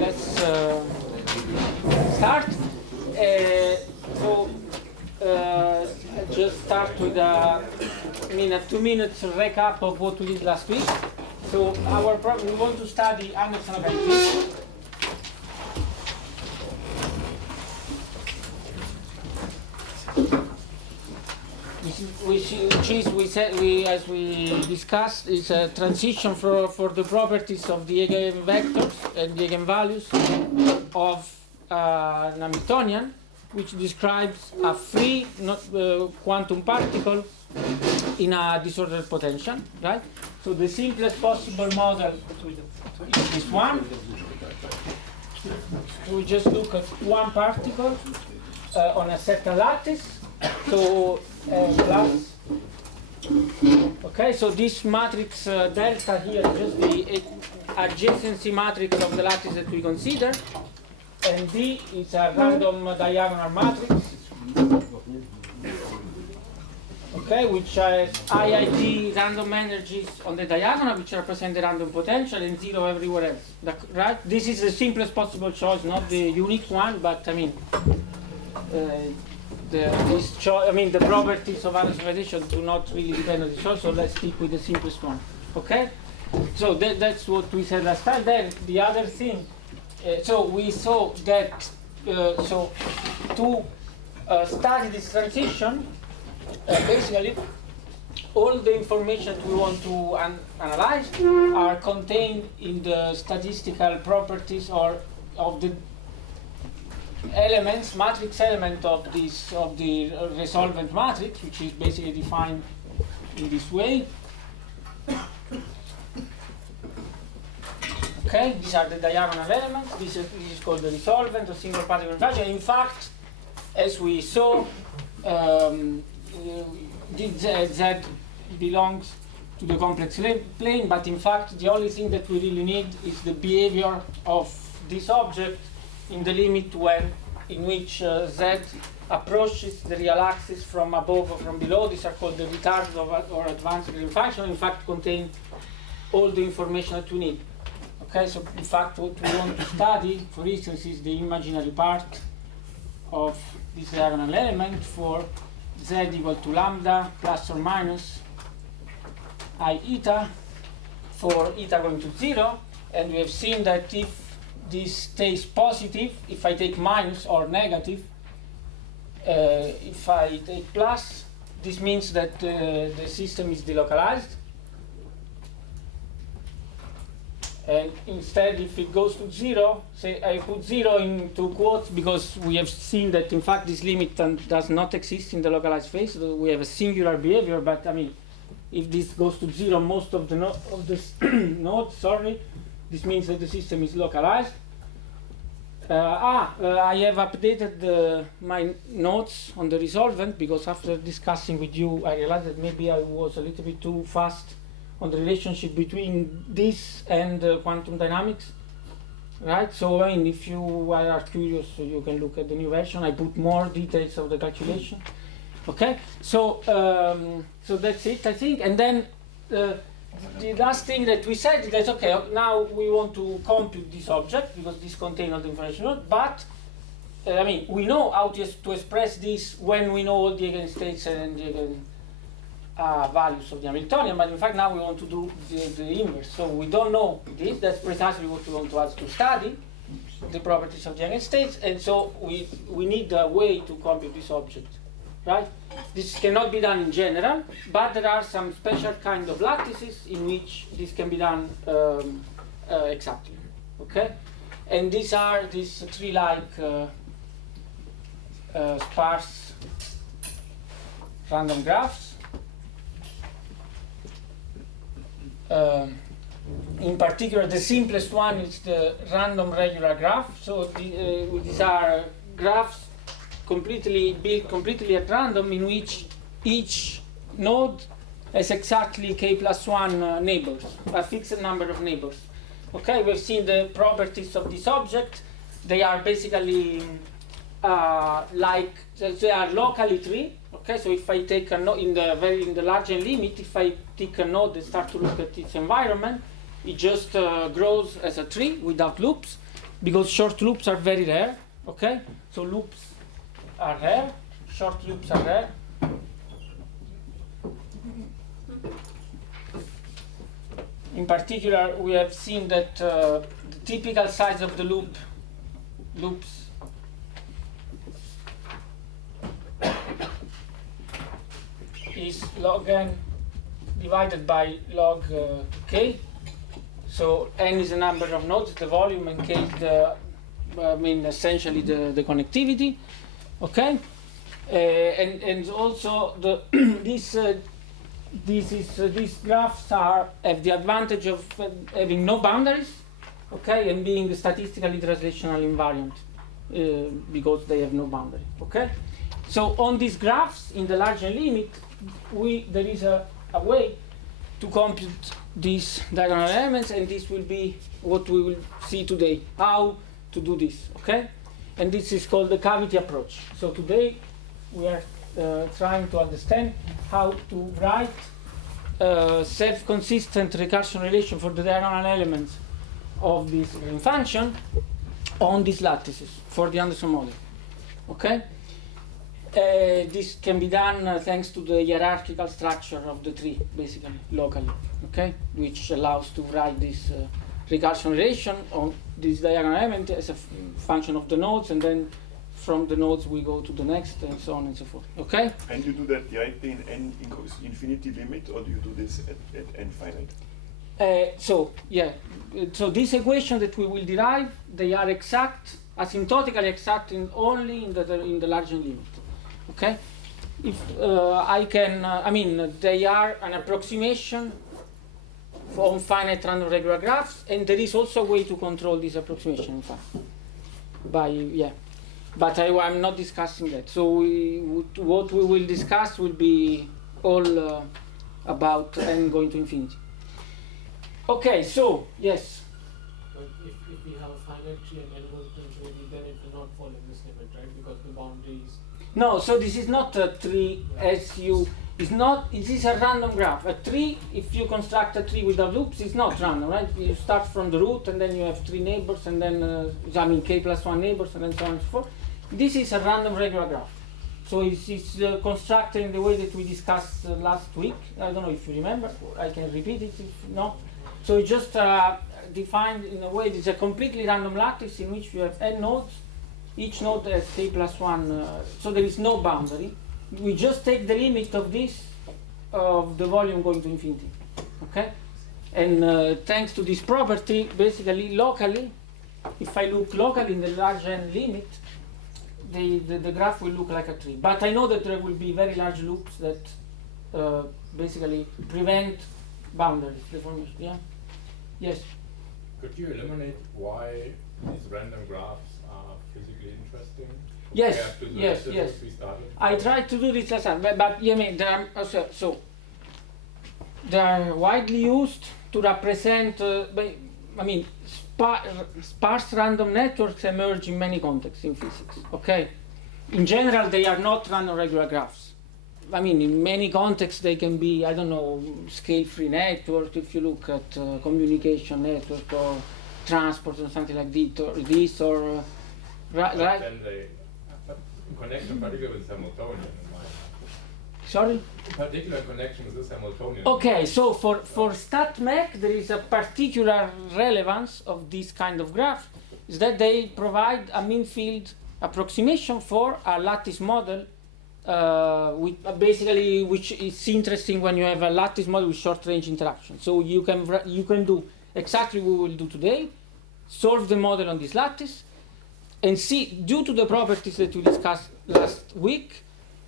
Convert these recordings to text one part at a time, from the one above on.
let's start. Just start with a 2 minutes recap of what we did last week. So we want to study Anderson organization. Which is, as we discussed, is a transition for the properties of the eigenvectors and the eigenvalues of an Hamiltonian, which describes a free quantum particle in a disordered potential, right? So the simplest possible model is this one. So we just look at one particle on a certain lattice. So plus. Okay, so this matrix delta here is just the adjacency matrix of the lattice that we consider, and D is a random diagonal matrix. Okay, which has IID random energies on the diagonal, which represent the random potential, and zero everywhere else. Right? This is the simplest possible choice, not the unique one, but I mean. The properties of Anderson organization do not really depend on the choice, so let's stick with the simplest one. Okay? So that's what we said last time. Then the other thing, so we saw that to study this transition, basically all the information we want to analyze are contained in the statistical properties or of the elements, matrix element of the resolvent matrix, which is basically defined in this way. Okay, these are the diagonal elements. This is called the resolvent or single particle interaction. In fact, as we saw, Z belongs to the complex plane, but in fact, the only thing that we really need is the behavior of this object in the limit in which Z approaches the real axis from above or from below. These are called the retards or advanced gradient function. In fact, contain all the information that we need. Okay, so in fact, what we want to study, for instance, is the imaginary part of this diagonal element for Z equal to lambda plus or minus I eta for eta going to 0, and we have seen that if this stays positive, if I take minus, or negative, if I take plus, this means that the system is delocalized. And instead, if it goes to 0, say I put 0 into quotes because we have seen that in fact this limit does not exist in the localized phase. So we have a singular behavior, but I mean, if this goes to 0, most of the nodes, this means that the system is localized. I have updated my notes on the resolvent because after discussing with you, I realized that maybe I was a little bit too fast on the relationship between this and quantum dynamics. Right? So I mean, if you are curious, you can look at the new version. I put more details of the calculation. Okay? So that's it, I think. And then the last thing that we said is that, okay, now we want to compute this object because this contains all the information, but I mean, we know how to express this when we know all the eigenstates and the values of the Hamiltonian, but in fact now we want to do the inverse. So we don't know this, that's precisely what we want to study, the properties of the eigenstates, and so we need a way to compute this object. Right? This cannot be done in general, but there are some special kind of lattices in which this can be done exactly. Okay, and these are these tree-like sparse random graphs. In particular, the simplest one is the random regular graph. So these are graphs built completely at random, in which each node has exactly k+1 neighbors, a fixed number of neighbors. Okay, we've seen the properties of this object. They are basically they are locally tree. Okay, so if I take a node in the large n limit, if I take a node and start to look at its environment, it just grows as a tree without loops. because short loops are very rare. Okay, so loops are rare, short loops are rare. In particular, we have seen that the typical size of the loops is log n divided by log k. So n is the number of nodes, the volume, and k is the, essentially the connectivity. Okay, and also the these graphs have the advantage of having no boundaries, okay, and being statistically translational invariant because they have no boundary. Okay, so on these graphs in the large n limit, there is a way to compute these diagonal elements, and this will be what we will see today, how to do this. Okay, and this is called the cavity approach. So today we are trying to understand how to write self-consistent recursion relation for the diagonal elements of this green function on these lattices for the Anderson model. Okay, this can be done thanks to the hierarchical structure of the tree, basically locally. Okay, which allows to write this recursion relation on this diagonal element as a function of the nodes, and then from the nodes we go to the next, and so on and so forth. Okay? And you do that directly in n equals infinity limit, or do you do this at n finite? So this equation that we will derive, they are exact, asymptotically exact only in the large n limit. Okay? If I can, they are an approximation on finite random regular graphs, and there is also a way to control this approximation, in fact. But I'm not discussing that. So what we will discuss will be all about n going to infinity. Okay, so yes. But if we have a finite tree and n goes to infinity, then it will not fall in this limit, right? Because the boundaries. No, so this is not a tree as you. It's not. It is a random graph. A tree, if you construct a tree without loops, it's not random, right? You start from the root, and then you have 3 neighbors, and then k plus 1 neighbors, and then so on and so forth. This is a random regular graph. So it's constructed in the way that we discussed last week. I don't know if you remember. I can repeat it if no. So it's just defined in a way. It's a completely random lattice in which you have n nodes. Each node has k plus 1. So there is no boundary. We just take the limit of this, of the volume going to infinity. Okay? And thanks to this property, basically locally, if I look locally in the large n limit, the graph will look like a tree. But I know that there will be very large loops that basically prevent boundaries deformation. Yeah? Yes? Could you eliminate why these random graphs are physically interesting? Yes, yes. I tried to do this last time, but they are also, so they are widely used to represent. Sparse random networks emerge in many contexts in physics. Okay, in general, they are not random regular graphs. In many contexts, they can be, I don't know, scale-free network. If you look at communication network or transport or something like this, or right. In connection, particularly with Hamiltonian. Sorry? In particular connection with this Hamiltonian. Okay, so for StatMech, there is a particular relevance of this kind of graph, is that they provide a mean field approximation for a lattice model, which is interesting when you have a lattice model with short-range interaction. So you can do exactly what we will do today, solve the model on this lattice, and see, due to the properties that we discussed last week,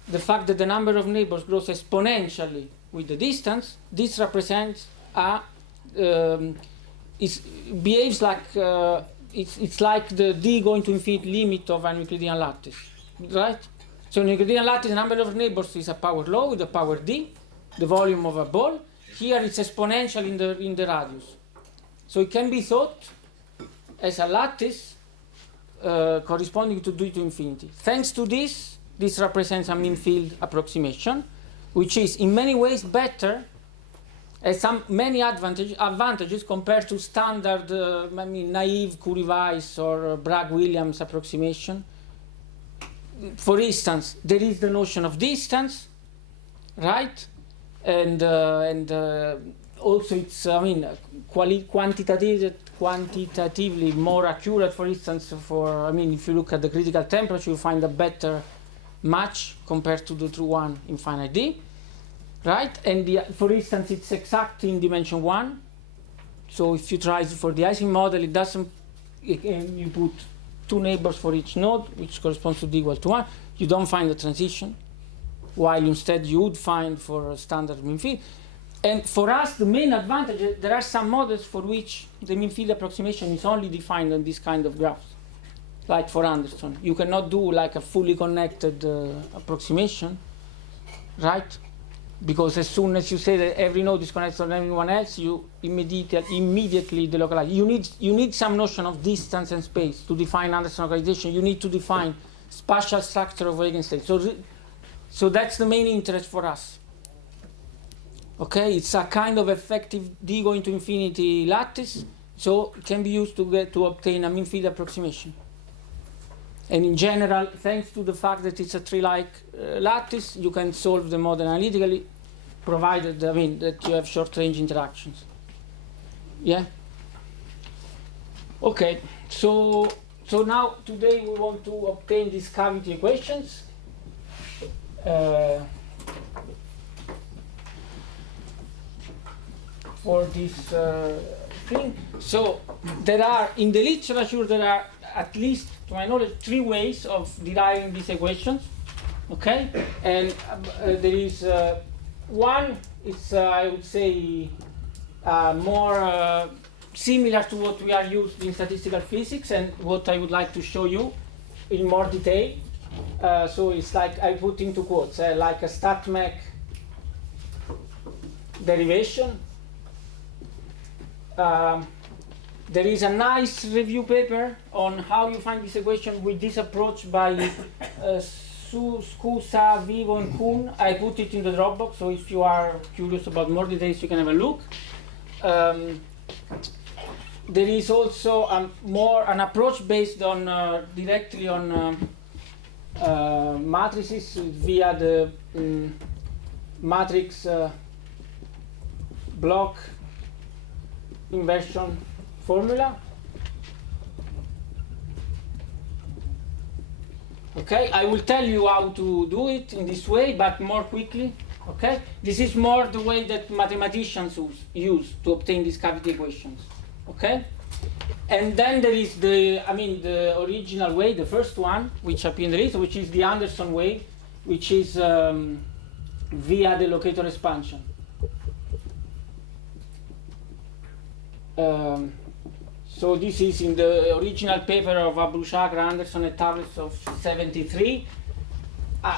the fact that the number of neighbors grows exponentially with the distance, this represents behaves like it's like the d going to infinity limit of an Euclidean lattice, right? So in Euclidean lattice, the number of neighbors is a power law with a power d, the volume of a ball. Here it's exponential in the radius. So it can be thought as a lattice corresponding to d to infinity. Thanks to this represents a mean field approximation, which is in many ways better has many advantages compared to standard, naive Curie-Weiss or Bragg-Williams approximation. For instance, there is the notion of distance, right? And also it's, quantitatively more accurate. For instance, if you look at the critical temperature, you find a better match compared to the true one in finite D, right? And for instance, it's exact in dimension 1. So if you try for the Ising model, it doesn't, you put 2 neighbors for each node, which corresponds to D equal to 1. You don't find the transition, while instead you would find for a standard mean field. And for us, the main advantage, there are some models for which the mean field approximation is only defined on this kind of graphs. Like for Anderson, you cannot do like a fully connected approximation, right? Because as soon as you say that every node is connected to everyone else, you immediately delocalize. You need some notion of distance and space to define Anderson localization. You need to define spatial structure of eigenstates. So that's the main interest for us. Okay, it's a kind of effective D going to infinity lattice, so it can be used to obtain a mean field approximation. And in general, thanks to the fact that it's a tree-like lattice, you can solve the model analytically, provided that you have short-range interactions. Yeah. Okay. So now today we want to obtain these cavity equations. For this thing. So there are, in the literature, there are at least, to my knowledge, 3 ways of deriving these equations. Okay? And there is one, it's, I would say, more similar to what we are used in statistical physics and what I would like to show you in more detail. So it's like, I put into quotes, like a StatMech derivation. There is a nice review paper on how you find this equation with this approach by Scusa, Vivo, and Kuhn. I put it in the Dropbox, so if you are curious about more details, you can have a look. There is also an approach based on directly on matrices via the matrix block inversion formula. Okay, I will tell you how to do it in this way, but more quickly. Okay, this is more the way that mathematicians use to obtain these cavity equations. Okay, and then there is the original way, the first one, which appears in the list, which is the Anderson way, which is via the locator expansion. So this is in the original paper of Abouchagra, Anderson, et al. Of 73.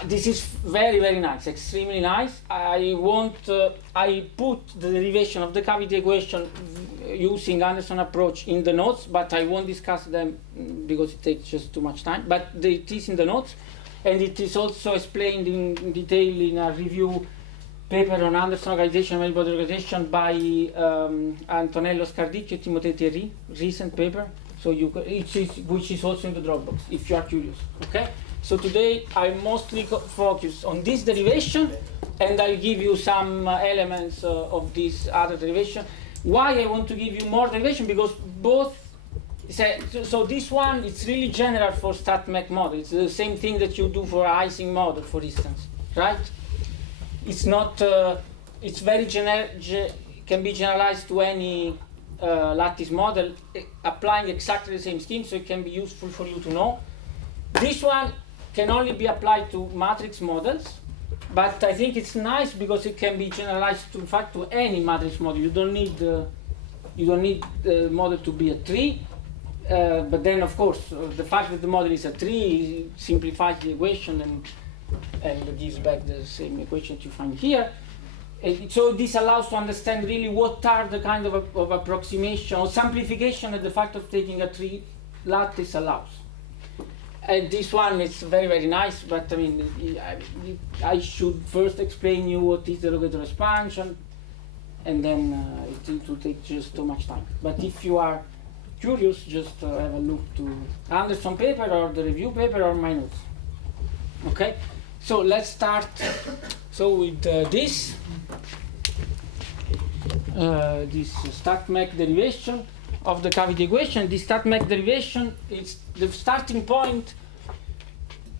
This is very, very nice, extremely nice. I put the derivation of the cavity equation using Anderson approach in the notes, but I won't discuss them because it takes just too much time. But it is in the notes, and it is also explained in detail in a review paper on Anderson localization and many-body localization by Antonello Scardicchio and Timothée Thierry, recent paper. So which is also in the Dropbox, if you are curious. Okay. So today I mostly focus on this derivation, and I'll give you some elements of this other derivation. Why I want to give you more derivation? Because both. So this one, it's really general for StatMech model. It's the same thing that you do for Ising model, for instance, right? It's not. It's very can be generalized to any lattice model, applying exactly the same scheme, so it can be useful for you to know. This one can only be applied to matrix models, but I think it's nice because it can be generalized to, in fact, to any matrix model. You don't need the model to be a tree, but then of course the fact that the model is a tree simplifies the equation and gives back the same equation that you find here. So this allows to understand really what are the kind of approximation or simplification that the fact of taking a tree lattice allows. And this one is very, very nice, but I should first explain you what is the locator expansion. and then it will take just too much time. But if you are curious, just have a look to Anderson paper or the review paper or my notes. Okay, so let's start. So with this stat-mech derivation of the cavity equation. This stat-mech derivation is the starting point.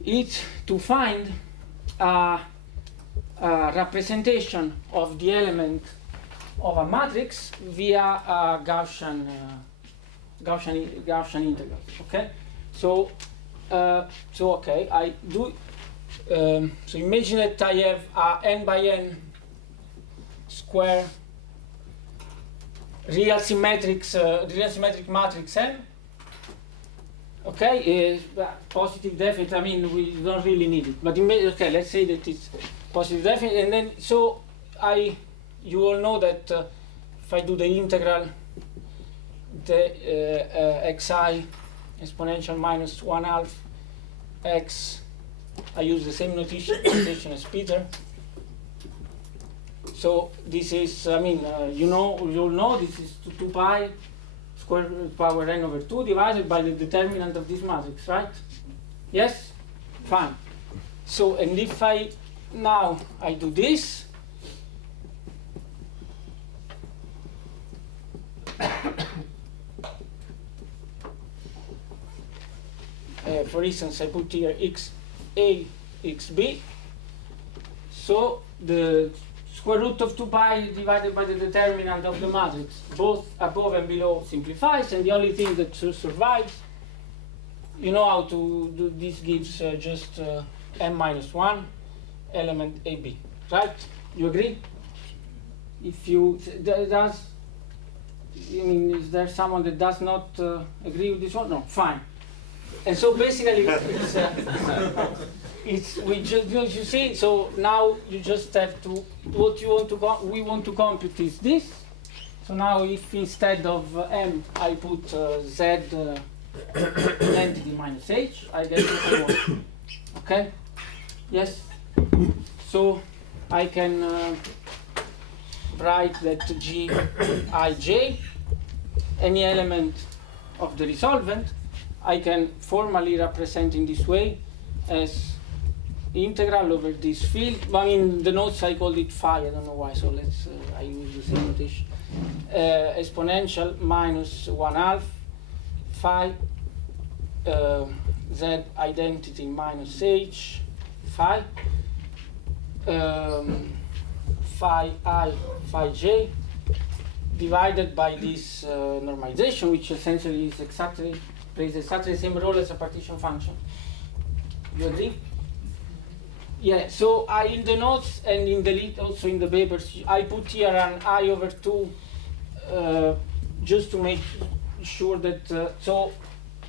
Is to find a representation of the element of a matrix via a Gaussian integral. Okay, so okay, I do. So imagine that I have a n by n square real symmetric matrix M. Okay, positive definite. I mean, we don't really need it, but okay, let's say that it's positive definite, and then you all know that if I do the integral, the xi exponential minus 1/2 x, I use the same notation as Peter. So this is, I mean, you all know this is 2 pi square root power n over 2 divided by the determinant of this matrix, right? Yes? Fine. So, and if I do this, for instance, I put here xa, xb, so the square root of 2 pi divided by the determinant of the matrix, both above and below, simplifies, and the only thing that survives, you know how to do this, gives just m minus 1 element AB, right? You agree? If you does, I mean, is there someone that does not agree with this one? No, fine. And so basically, it's we just, you see. So now you just have to, what you want to we want to compute is this. So now if instead of m I put z identity minus h, I get what I want. Okay? Yes. So I can write that gij, any element of the resolvent, I can formally represent in this way as integral over this field. I mean, the notes I called it phi, I don't know why, so let's, I use the same notation. Exponential minus 1/2 phi z identity minus h phi phi I phi j divided by this normalization, which essentially is plays exactly the same role as a partition function. You agree? Yeah, so I, in the notes and in the also in the papers, I put here an I over 2 just to make sure that, so,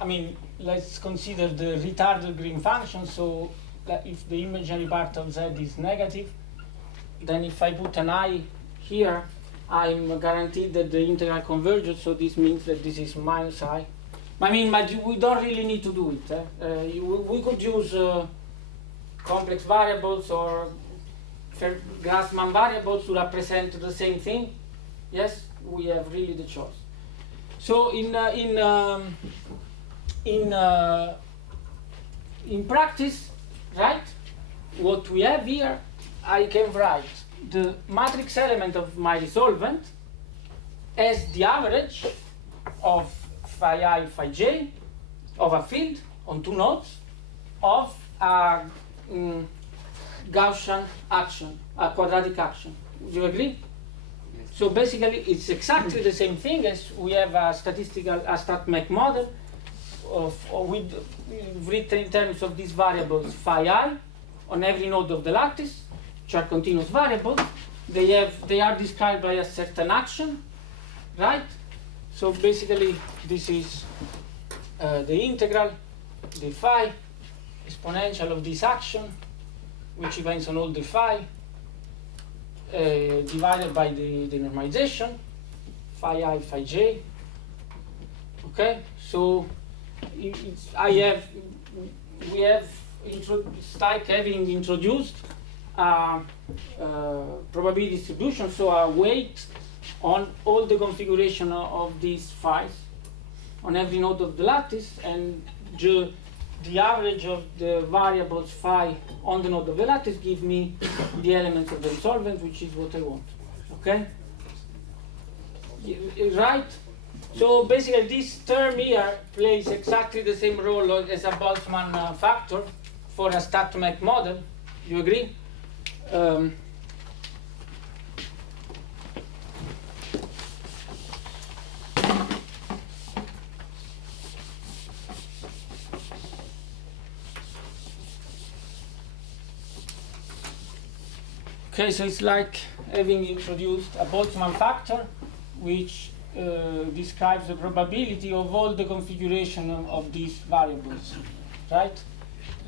I mean, let's consider the retarded green function. So that if the imaginary part of z is negative, then if I put an I here, I'm guaranteed that the integral converges, so this means that this is minus I. I mean, we don't really need to do it. We could use complex variables or Grassmann variables to represent the same thing. Yes, we have really the choice. So in practice, right, what we have here, I can write the matrix element of my resolvent as the average of phi I, phi j of a field on two nodes of a Gaussian action, a quadratic action. Do you agree? Yes. So basically, it's exactly the same thing as we have a stat-mech model with written in terms of these variables phi I on every node of the lattice, which are continuous variables. They are described by a certain action, right? So basically, this is the integral, the phi exponential of this action, which depends on all the phi, divided by the normalization, phi I, phi j. Okay, so we have Stike having introduced probability distribution, so a weight on all the configuration of these phi's on every node of the lattice, and the average of the variables phi on the node of the lattice give me the elements of the resolvent, which is what I want. Okay? Right? So basically this term here plays exactly the same role as a Boltzmann factor for a stat-mech model. You agree? Okay, so it's like having introduced a Boltzmann factor, which describes the probability of all the configuration of these variables, right?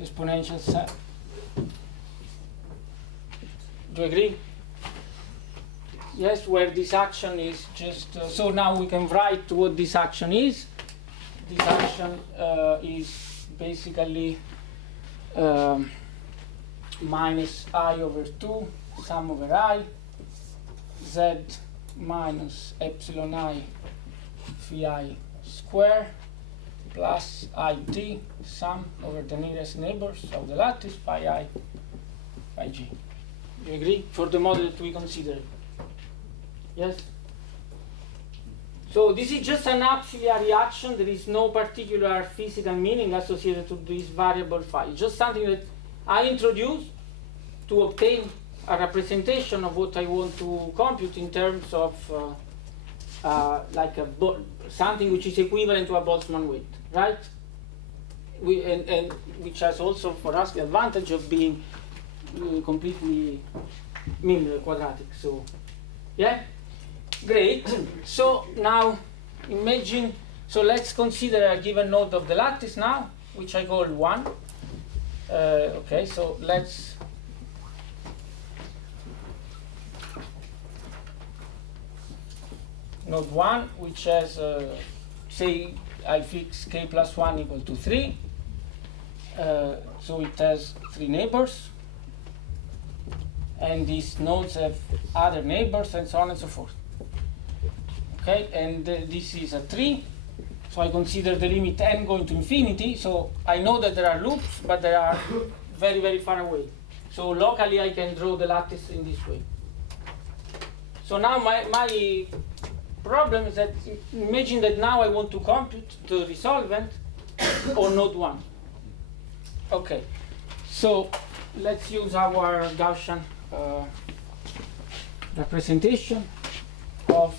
Exponential set. Do you agree? Yes, where this action is just, so now we can write what this action is. This action is basically minus I over 2 sum over I, z minus epsilon I phi I square plus it sum over the nearest neighbors of the lattice phi I phi g. You agree? For the model that we consider. Yes? So this is just an auxiliary action. There is no particular physical meaning associated to this variable phi. It's just something that I introduce to obtain a representation of what I want to compute in terms of like something which is equivalent to a Boltzmann weight, right? And which has also for us the advantage of being completely quadratic. So, yeah, great. So now imagine. So let's consider a given node of the lattice now, which I call 1. Okay, so let's. Node 1, which has, say, I fix k plus 1 equal to 3. So it has 3 neighbors. And these nodes have other neighbors, and so on and so forth. Okay, and this is a tree. So I consider the limit n going to infinity. So I know that there are loops, but they are very, very far away. So locally, I can draw the lattice in this way. So now my problem is that imagine that now I want to compute the resolvent on node 1. Okay, so let's use our Gaussian representation of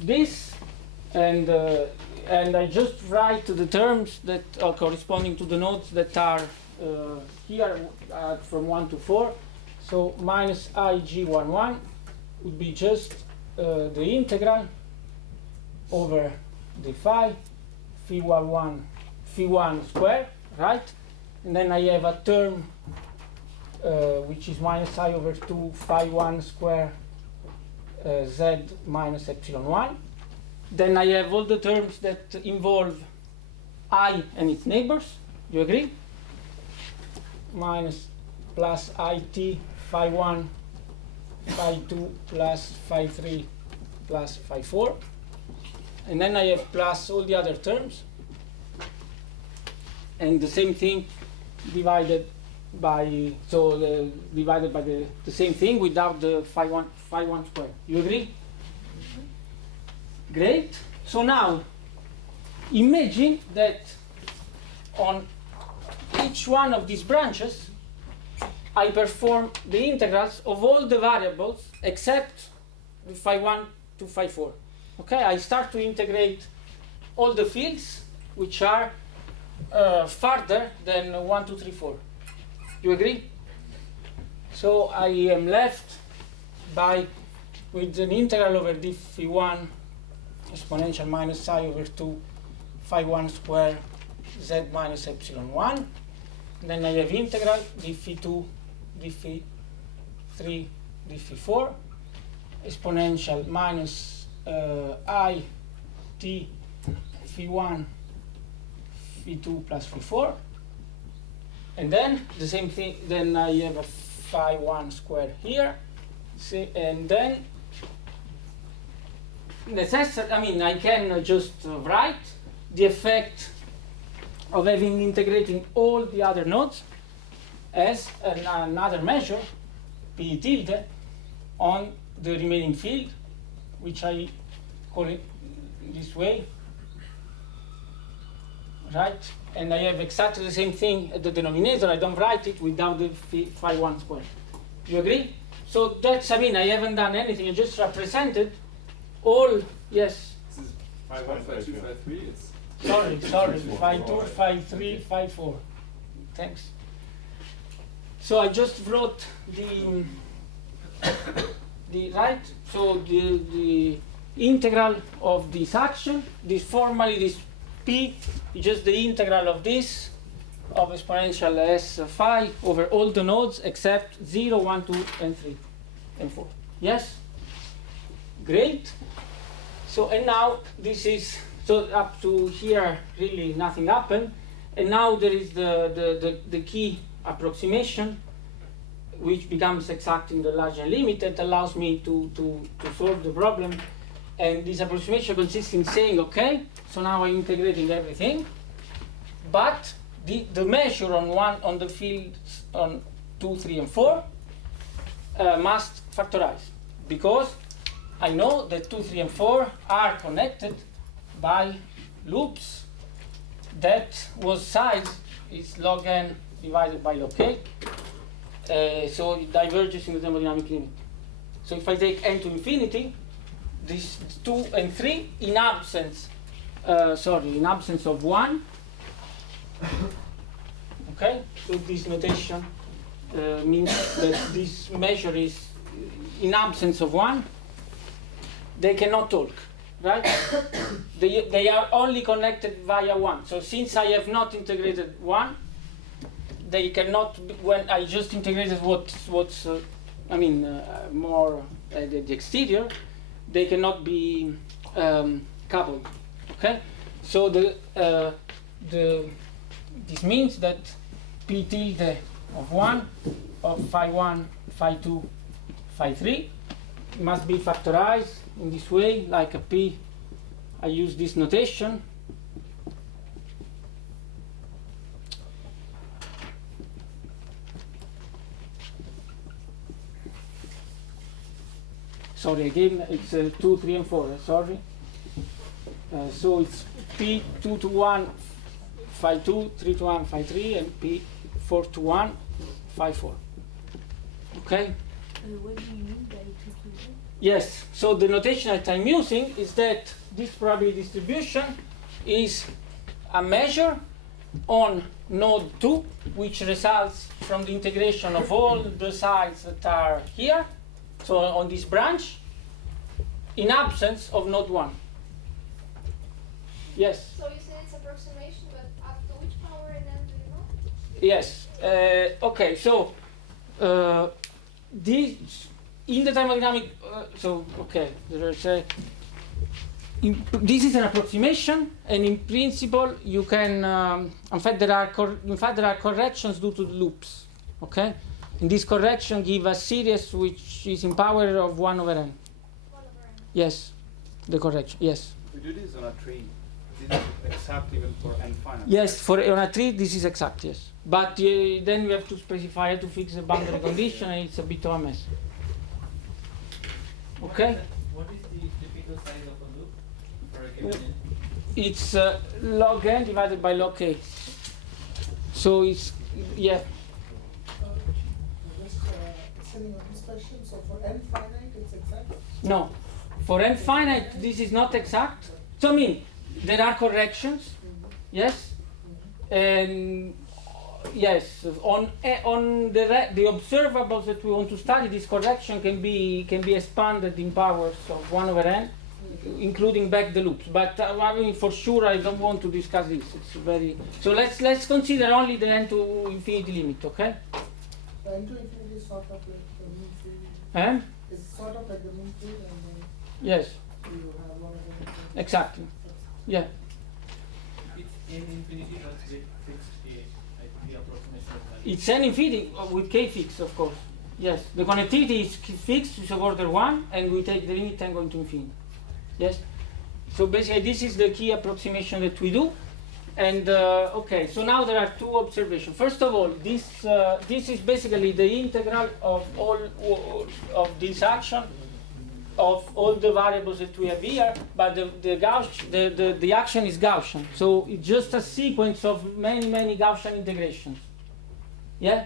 this, and I just write the terms that are corresponding to the nodes that are here from 1 to 4. So minus IG11 would be just the integral over the phi phi1 square, right? And then I have a term which is minus I over 2 phi1 square z minus epsilon 1. Then I have all the terms that involve I and its neighbors. Do you agree? Minus plus it phi 1 phi 2 plus phi 3 plus phi 4. And then I have plus all the other terms. And the same thing divided by, divided by the same thing without the phi 1 square. You agree? Great. So now, imagine that on each one of these branches, I perform the integrals of all the variables except the phi 1 to phi 4. Okay, I start to integrate all the fields which are farther than 1, 2, 3, 4. You agree? So I am left with an integral over d phi 1 exponential minus I over 2 phi 1 square z minus epsilon 1. And then I have integral d phi 2 d phi 3 d phi 4 exponential minus I t phi 1 phi 2 plus phi 4, and then the same thing. Then I have a phi 1 square here, see, and then I can just write the effect of having integrating all the other nodes as another measure, p tilde, on the remaining field, which I call it this way, right? And I have exactly the same thing at the denominator. I don't write it without the phi 1 square. You agree? So that's, I haven't done anything. I just represented all, yes. This is phi 1, phi 2, phi 3. It's Sorry, phi 2, phi 3, phi 4. Thanks. So I just wrote the right. So the integral of this action, this p is just the integral of this of exponential s phi over all the nodes except 0, 1, 2, and 3, and 4. Yes? Great. So, and now this is, so up to here really nothing happened, and now there is the key approximation, which becomes exact in the large and limit, that allows me to solve the problem. And this approximation consists in saying, okay, so now I'm integrating everything, but the measure on the fields on 2, 3, and 4 must factorize, because I know that 2, 3, and 4 are connected by loops that whose size is log n divided by log k. So it diverges in the thermodynamic limit. So if I take n to infinity, these 2 and 3 in absence of 1. Okay, so this notation means that this measure is in absence of 1. They cannot talk, right? they are only connected via 1. So since I have not integrated 1, they cannot. When I just integrated what's more the exterior, they cannot be coupled. Okay, so this means that p tilde of 1 of phi 1, phi 2, phi 3 must be factorized in this way, like a p. I use this notation. Sorry, again, it's 2, 3, and 4. Sorry. So it's p 2 to 1, phi 2, 3 to 1, phi 3, and p 4 to 1, phi 4. Okay? What do you mean by 2 to 1? Yes, so the notation that I'm using is that this probability distribution is a measure on node 2, which results from the integration of all the sides that are here, so on this branch, in absence of node 1. Yes? So you said it's approximation, but up to which power and then do you know? Yes. Okay, so this in the thermodynamic, this is an approximation, and in principle you can. In fact, there are corrections due to the loops. Okay, and this correction give a series which is in power of 1 over n. 1 over n. Yes, the correction. Yes. We do this on a tree. This is exact even for n finite. Yes, for on a tree this is exact. Yes, but then we have to specify how to fix the boundary condition, and it's a bit of a mess. Okay. What is the typical size of a loop for a given n? It's log n divided by log k. So it's, yeah. Just extending on this question, so for n finite it's exact? No, for n finite this is not exact. So I mean, there are corrections, yes, and yes, on the observables that we want to study, this correction can be expanded in powers of 1 over n, including back the loops. But I mean, for sure, I don't want to discuss this. It's very. So let's consider only the n to infinity limit, okay? The n to infinity is sort of like the mean field Eh? It's sort of like the moon field, and then Yes, you have whatever. exactly. Yeah. It's n infinity does get fixed k, like the approximation value. It's n infinity with k fixed, of course. Yes, the connectivity is fixed, it's of order 1, and we take the limit and going to infinity. Yes. So basically, this is the key approximation that we do. And okay, so now there are two observations. First of all, this is basically the integral of all of this action of all the variables that we have here, but the action is Gaussian. So it's just a sequence of many Gaussian integrations. Yeah?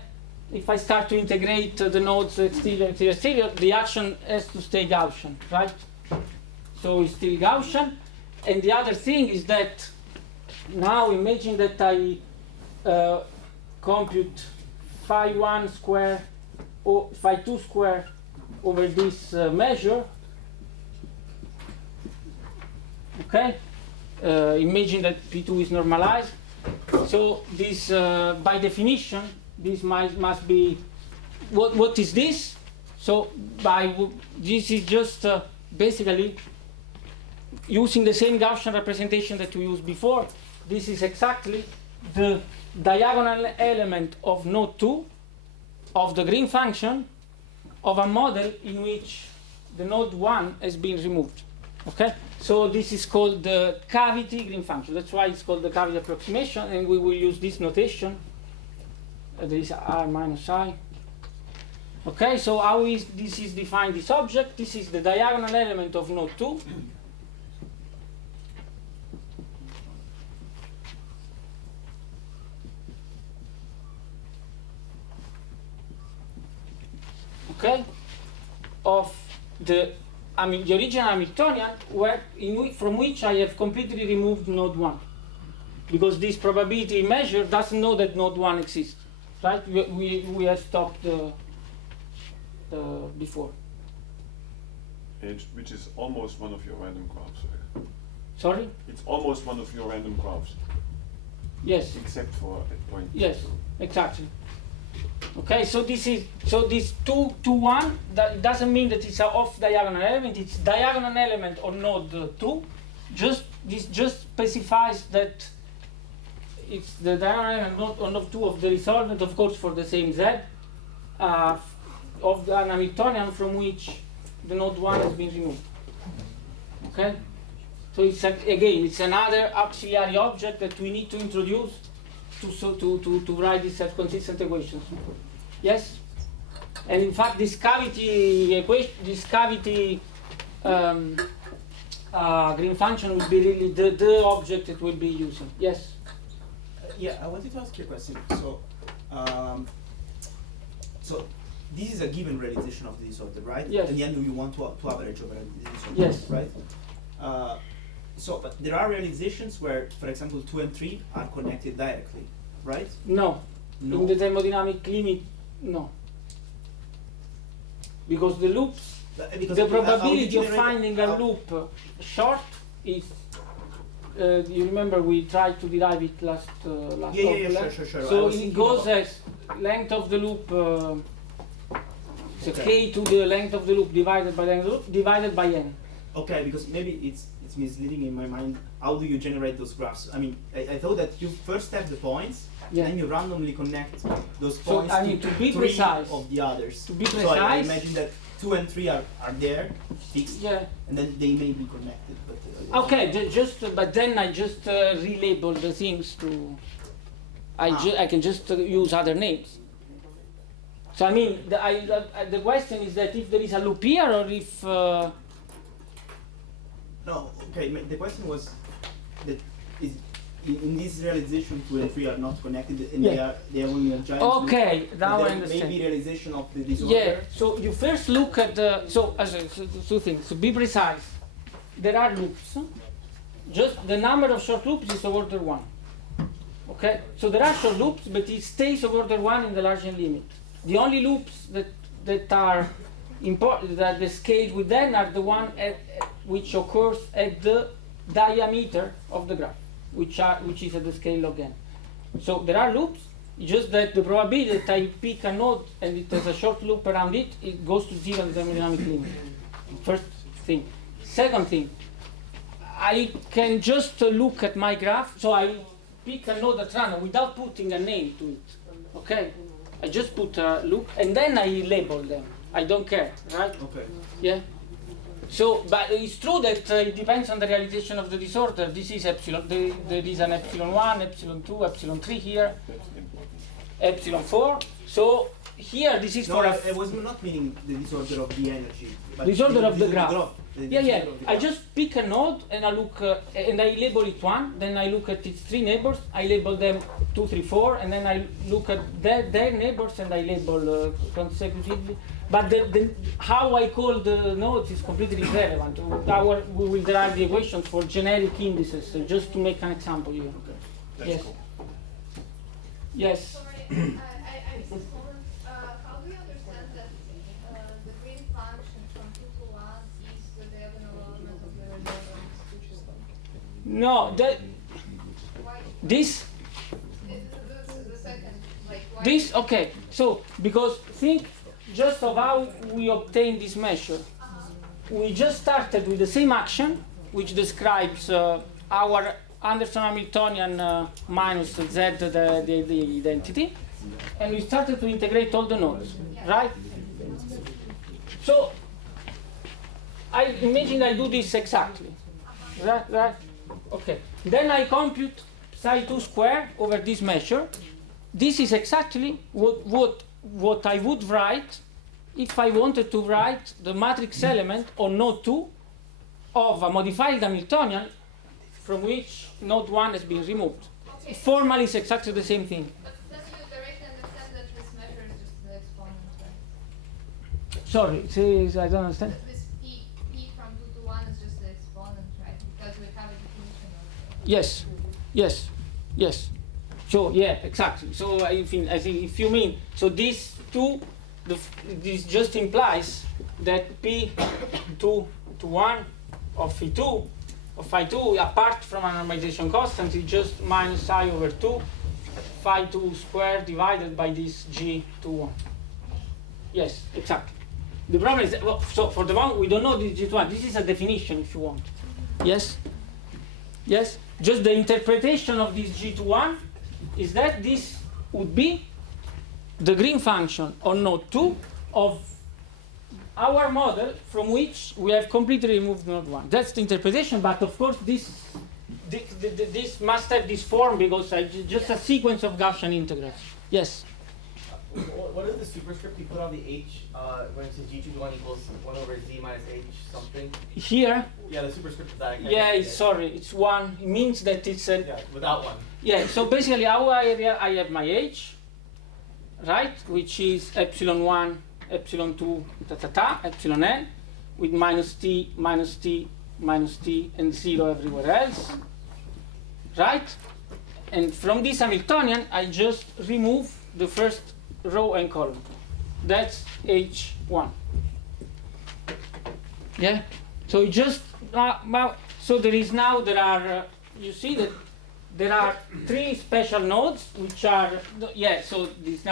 If I start to integrate the nodes exterior, the action has to stay Gaussian, right? So it's still Gaussian. And the other thing is that now imagine that I compute phi1 square or phi2 square over this measure. Okay? Imagine that P2 is normalized. So this, by definition, this must be, what is this? So this is just basically using the same Gaussian representation that we used before. This is exactly the diagonal element of node 2 of the green function of a model in which the node 1 has been removed. Okay? So this is called the cavity green function. That's why it's called the cavity approximation, and we will use this notation. There is r minus I. Okay, so how is this is defined, this object? This is the diagonal element of node 2. Okay, of the original Hamiltonian, from which I have completely removed node 1, because this probability measure doesn't know that node 1 exists, right? We have stopped before. Which is almost one of your random graphs. Right? Sorry? It's almost one of your random graphs, Yes. except for at point. Yes, exactly. Okay, so this 2 to 1 that doesn't mean that it's an off diagonal element. It's diagonal element on node 2. This just specifies that it's the diagonal element on node 2 of the resolvent, of course, for the same z of an Hamiltonian from which the node 1 has been removed. Okay, so it's another auxiliary object that we need to introduce to write these self-consistent equations. Yes? And in fact, this cavity equation, this cavity green function will be really the object that we'll be using. Yes? Yeah, I wanted to ask you a question. So this is a given realization of the disorder, right? Yes. In the end, you want to average over the disorder, Yes. right? But there are realizations where, for example, 2 and 3 are connected directly, right? No. No. In the thermodynamic limit, no. Because the loops, Because the how do you probability of generate- finding a loop short is, you remember we tried to derive it last Yeah, talk, sure. I So was it thinking goes about- as length of the loop, so Okay. k to the length of the loop divided by length of the loop divided by n. Okay, because maybe it's misleading in my mind. How do you generate those graphs? I mean, I thought that you first have the points, Yeah. then you randomly connect those So, points I mean, to be 3 precise- of the others. to be So I precise- imagine that 2 and 3 are there, fixed, Yeah. and then they may be connected. But Okay, but then I just relabel the things to. I can just use other names. So I mean, the question is that if there is a loop here, or if No, okay. The question was that is in this realization 2 and 3 are not connected, and Yeah. they are only a giant. Okay, loop, now and I there understand. Maybe realization of the disorder. Yeah. So you first look at the two things. To be precise, there are loops. Just the number of short loops is of order 1. Okay. So there are short loops, but it stays of order 1 in the Largian limit. The only loops that are important, that the scale with them, are the one which occurs at the diameter of the graph, which is at the scale log n. So there are loops. Just that the probability that I pick a node and it has a short loop around it, it goes to zero in the thermodynamic limit. First thing. Second thing, I can just look at my graph, so I pick a node at random without putting a name to it. Okay? I just put a loop and then I label them. I don't care, right? Okay. Yeah? So, but it's true that it depends on the realization of the disorder. This is epsilon, there is an epsilon 1, epsilon 2, epsilon 3 here, epsilon 4. So, here this is No, for a I was not meaning the disorder of the energy. But disorder of the graph. The Yeah, disorder of the I graph. just pick a node and I look, and I label it 1, then I look at its 3 neighbors, I label them 2, 3, 4, and then I look at their neighbors and I label consecutively. But how I call the nodes is completely irrelevant. We will derive the equations for generic indices, so just to make an example here. That's Yes. cool. Yes. Sorry, I missed this moment. How do you understand that the green function from 2 to 1 is the diagonal element of the resolvent? No, Why? this, The second, like, why? this, okay. So, because think just of how we obtain this measure. We just started with the same action, which describes our Anderson-Hamiltonian minus z, the identity, and we started to integrate all the nodes, right? So, I imagine I do this exactly, right? Okay. Then I compute psi 2 square over this measure. This is exactly what I would write if I wanted to write the matrix element on node 2 of a modified Hamiltonian from which node 1 has been removed. Okay. Formally, it's exactly the same thing. But then you directly understand that this measure is just the exponent, right? Sorry, I don't understand. This p from 2 to 1 is just the exponent, right? Because we have a definition of Yes. So yeah, exactly. So I think if you mean so these two, this just implies that p 2 to 1 of phi 2 apart from a normalization constant is just minus I over 2 phi 2 squared divided by this g to 1. Yes, exactly. The problem is that, well, so for the one we don't know this g to 1. This is a definition if you want. Yes. Just the interpretation of this g to 1 is that this would be the green function on node 2 of our model from which we have completely removed node 1. That's the interpretation, but of course this must have this form because just a sequence of Gaussian integrals. Yes? What is the superscript you put on the h when it says g to the 1 equals 1 over z minus h something? Here? Yeah, the superscript of that. Yeah, sorry, it's 1. It means that it's a... Yeah, without 1. Yeah, so basically our area, I have my h, right, which is epsilon 1, epsilon 2, epsilon n, with minus t, and 0 everywhere else, right? And from this Hamiltonian, I just remove the first row and column. That's h1. Yeah? So it just, so there are, you see that there are 3 special nodes which are, so this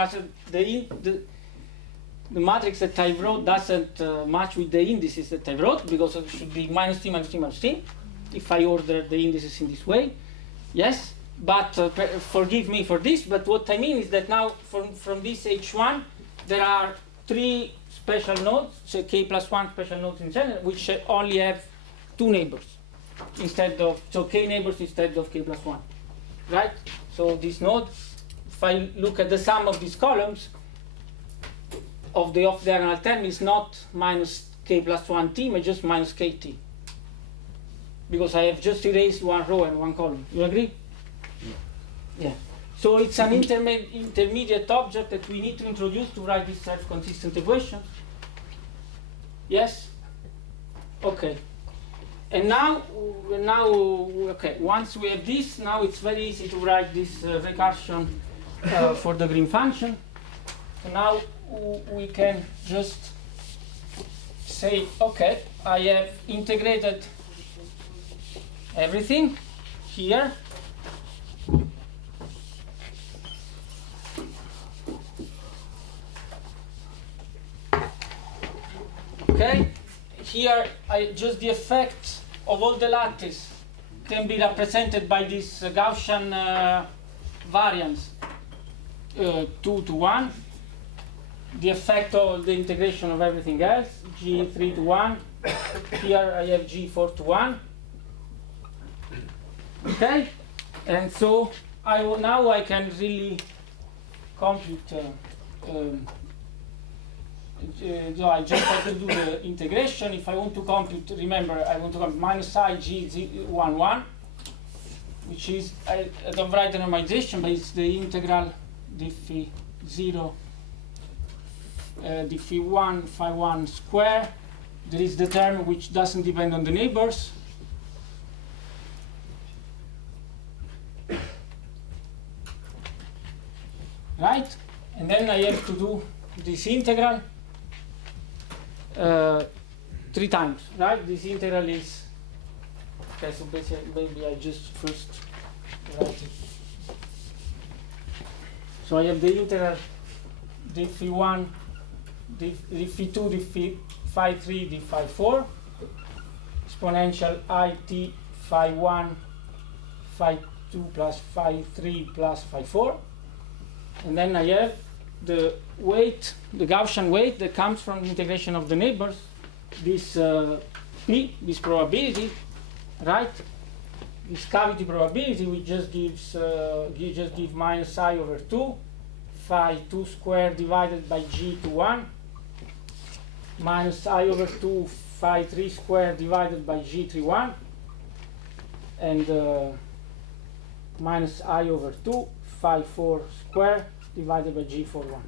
the matrix that I wrote doesn't match with the indices that I wrote because it should be minus t, minus t, minus t if I order the indices in this way. Yes, but forgive me for this, but what I mean is that now from this h1 there are 3 special nodes, so k plus 1 special nodes in general, which only have 2 neighbors instead of, so k neighbors instead of k plus 1, right? So this node, if I look at the sum of these columns of the off-diagonal term is not minus k plus 1t, but just minus kt. Because I have just erased 1 row and 1 column. You agree? Yeah. So it's an intermediate object that we need to introduce to write this self-consistent equation. Yes? Okay. And now, okay, once we have this, now it's very easy to write this recursion for the green function. So now we can just say, okay, I have integrated everything here. here just the effect of all the lattice can be represented by this Gaussian variance 2 to 1. The effect of the integration of everything else, G3 to 1. Here I have G4 to 1. Okay, and so now I can really compute. So I just have to do the integration. If I want to compute, remember I want to compute minus I G11, which is I don't write the normalization, but it's the integral diffy 0 diffy 1 phi 1 square. There is the term which doesn't depend on the neighbors. Right? And then I have to do this integral 3 times, right? This integral is, okay, so basically maybe I just first write it. So I have the integral diffy 1, diffy 2, diffy phi 3, diffy phi 4, exponential it phi 1, phi 2 plus phi 3 plus phi 4. And then I have the weight, the Gaussian weight that comes from the integration of the neighbors, this P, this probability, right? This cavity probability, which just gives minus I over 2, phi 2 squared divided by G to 1, minus I over 2, phi 3 squared divided by G 1, and minus I over 2, phi 4 squared divided by G41.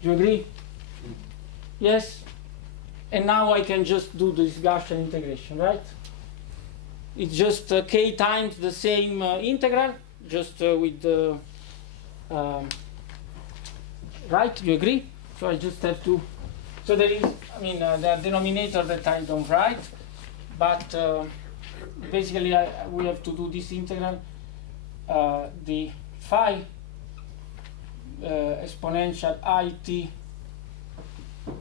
Do you agree? Yes? And now I can just do this Gaussian integration, right? It's just k times the same integral, just with the, right? Do you agree? So I just have to, so there is, I mean, the denominator that I don't write, but basically we have to do this integral, the phi exponential it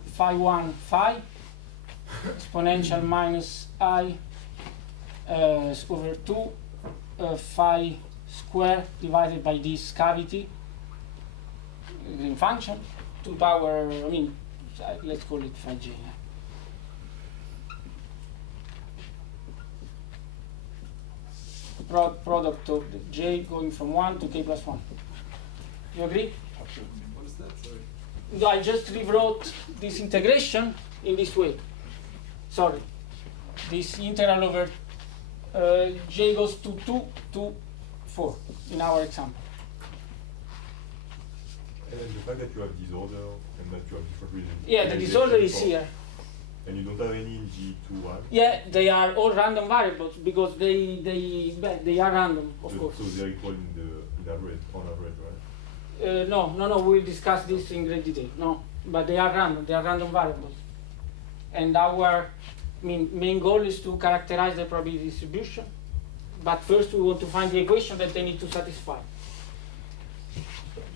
phi 1 phi exponential minus I over 2 phi square divided by this cavity green function to power, I mean, let's call it phi j. Product of the j going from 1 to k plus 1. You agree? What is that? Sorry. I just rewrote this integration in this way. Sorry. This integral over j goes to 2 to 4 in our example. And the fact that you have disorder and that you have different reasons. Yeah, the disorder is here. And you don't have any in G21? Yeah, they are all random variables because they are random, of course. So they are equal in average, on average, right? No, we'll discuss this in great detail. No, but they are random variables. And our main goal is to characterize the probability distribution. But first we want to find the equation that they need to satisfy.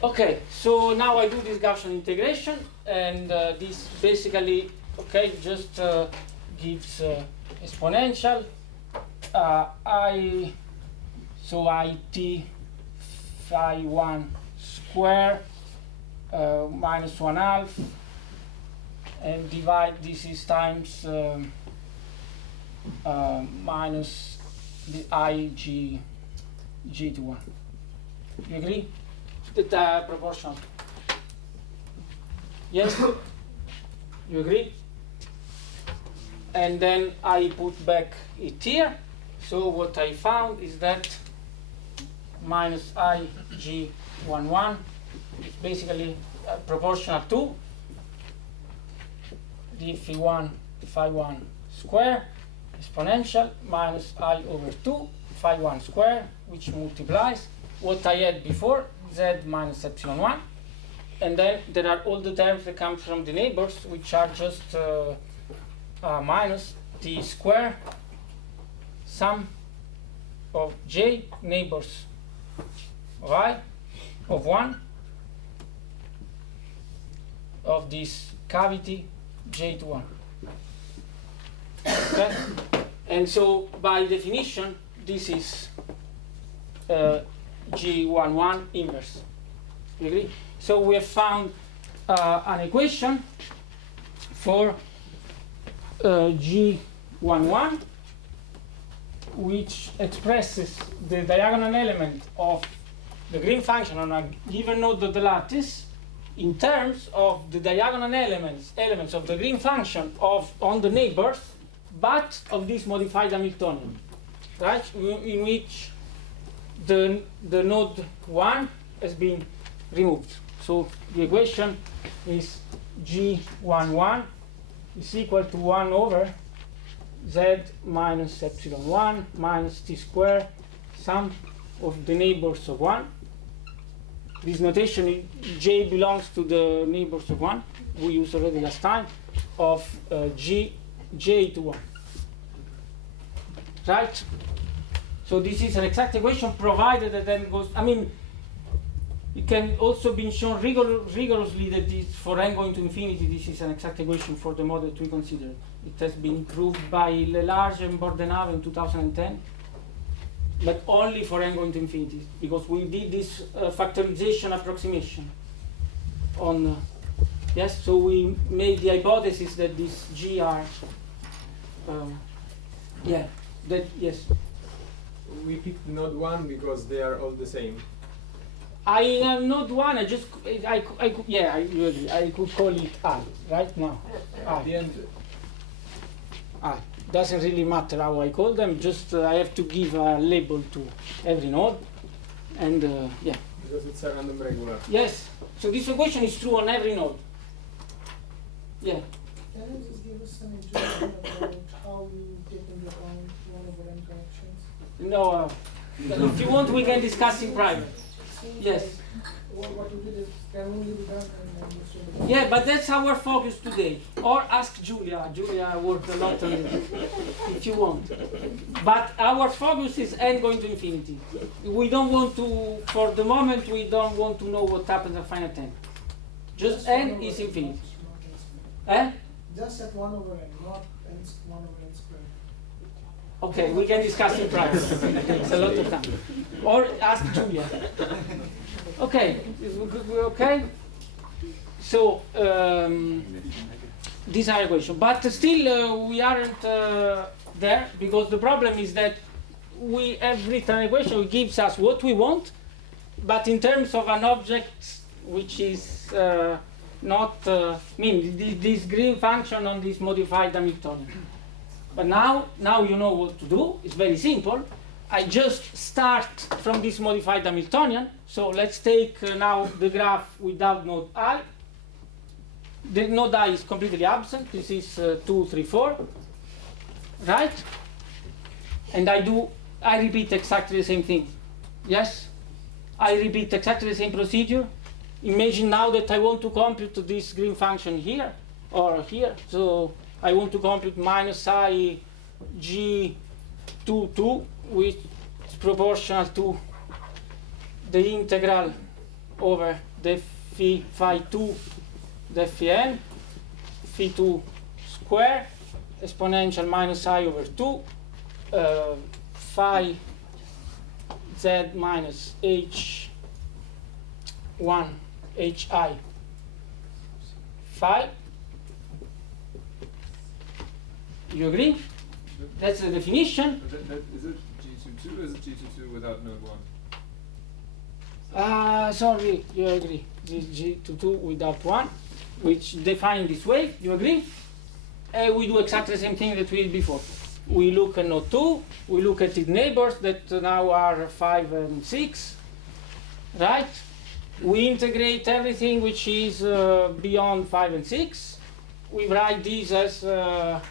Okay, so now I do this Gaussian integration, and this basically, okay, just gives exponential so it phi 1 square minus 1/2, and divide this is times minus the I G to 1. You agree? That proportional. Yes? You agree? And then I put back it here. So what I found is that minus IG11 is basically proportional to d phi 1 square exponential minus I over 2 phi 1 square, which multiplies what I had before, z minus epsilon 1. And then there are all the terms that come from the neighbors, which are just minus t square sum of j neighbors of I of 1 of this cavity j to 1. Okay? And so by definition, this is G11 inverse. You agree? So we have found an equation for G11 which expresses the diagonal element of the green function on a given node of the lattice in terms of the diagonal elements of the green function on the neighbors, but of this modified Hamiltonian, right? In which the node 1 has been removed. So the equation is G11 is equal to 1 over z minus epsilon 1 minus t squared sum of the neighbors of 1. This notation, J belongs to the neighbors of 1, we used already last time, of J to 1. Right? So this is an exact equation provided that then goes, I mean, it can also be shown rigorously that this, for n going to infinity, this is an exact equation for the model we considered. It has been proved by Lelarge and Bordenave in 2010, but only for n going to infinity, because we did this factorization approximation on, yes, so we made the hypothesis that these G are, yeah, that, yes. We picked node 1 because they are all the same. I am not one. I just yeah. You agree. I could call it I right now. At the end, I doesn't really matter how I call them. Just I have to give a label to every node, and yeah. because it's a random regular. Yes. So this equation is true on every node. Yeah. Can you just give us some intuition about how you take into account 1 over n connections? No. If you want, we can discuss in private. Yes. What you did is can only be done and then Yeah, but that's our focus today. Or ask Julia. Julia worked a lot on it, if you want. But our focus is n going to infinity. We don't want to, for the moment, we don't want to know what happens at finite n. Just n is infinity. Eh? Just at 1 over n, not n 1 over n squared. Okay, we can discuss in private. It's a lot of time. Or ask Julia. Okay, okay. So these are equations, but still we aren't there, because the problem is that we have written an equation which gives us what we want, but in terms of an object which is not, I mean, this green function on this modified Hamiltonian. But now you know what to do. It's very simple. I just start from this modified Hamiltonian. So let's take now the graph without node I. The node I is completely absent. This is 2, 3, 4, right? And I repeat exactly the same thing. Yes? I repeat exactly the same procedure. Imagine now that I want to compute this green function here or here. So I want to compute minus I G22, which is proportional to the integral over the phi 2, the phi n, phi 2 square, exponential minus I over 2, phi z minus h1 hi phi. You agree? That's the definition. Is it G22 or is it G22 without node 1? Sorry, you agree. This G22 without 1, which defined this way. You agree? We do exactly the same thing that we did before. We look at node 2, we look at its neighbors that now are 5 and 6, right? We integrate everything which is beyond 5 and 6. We write these as the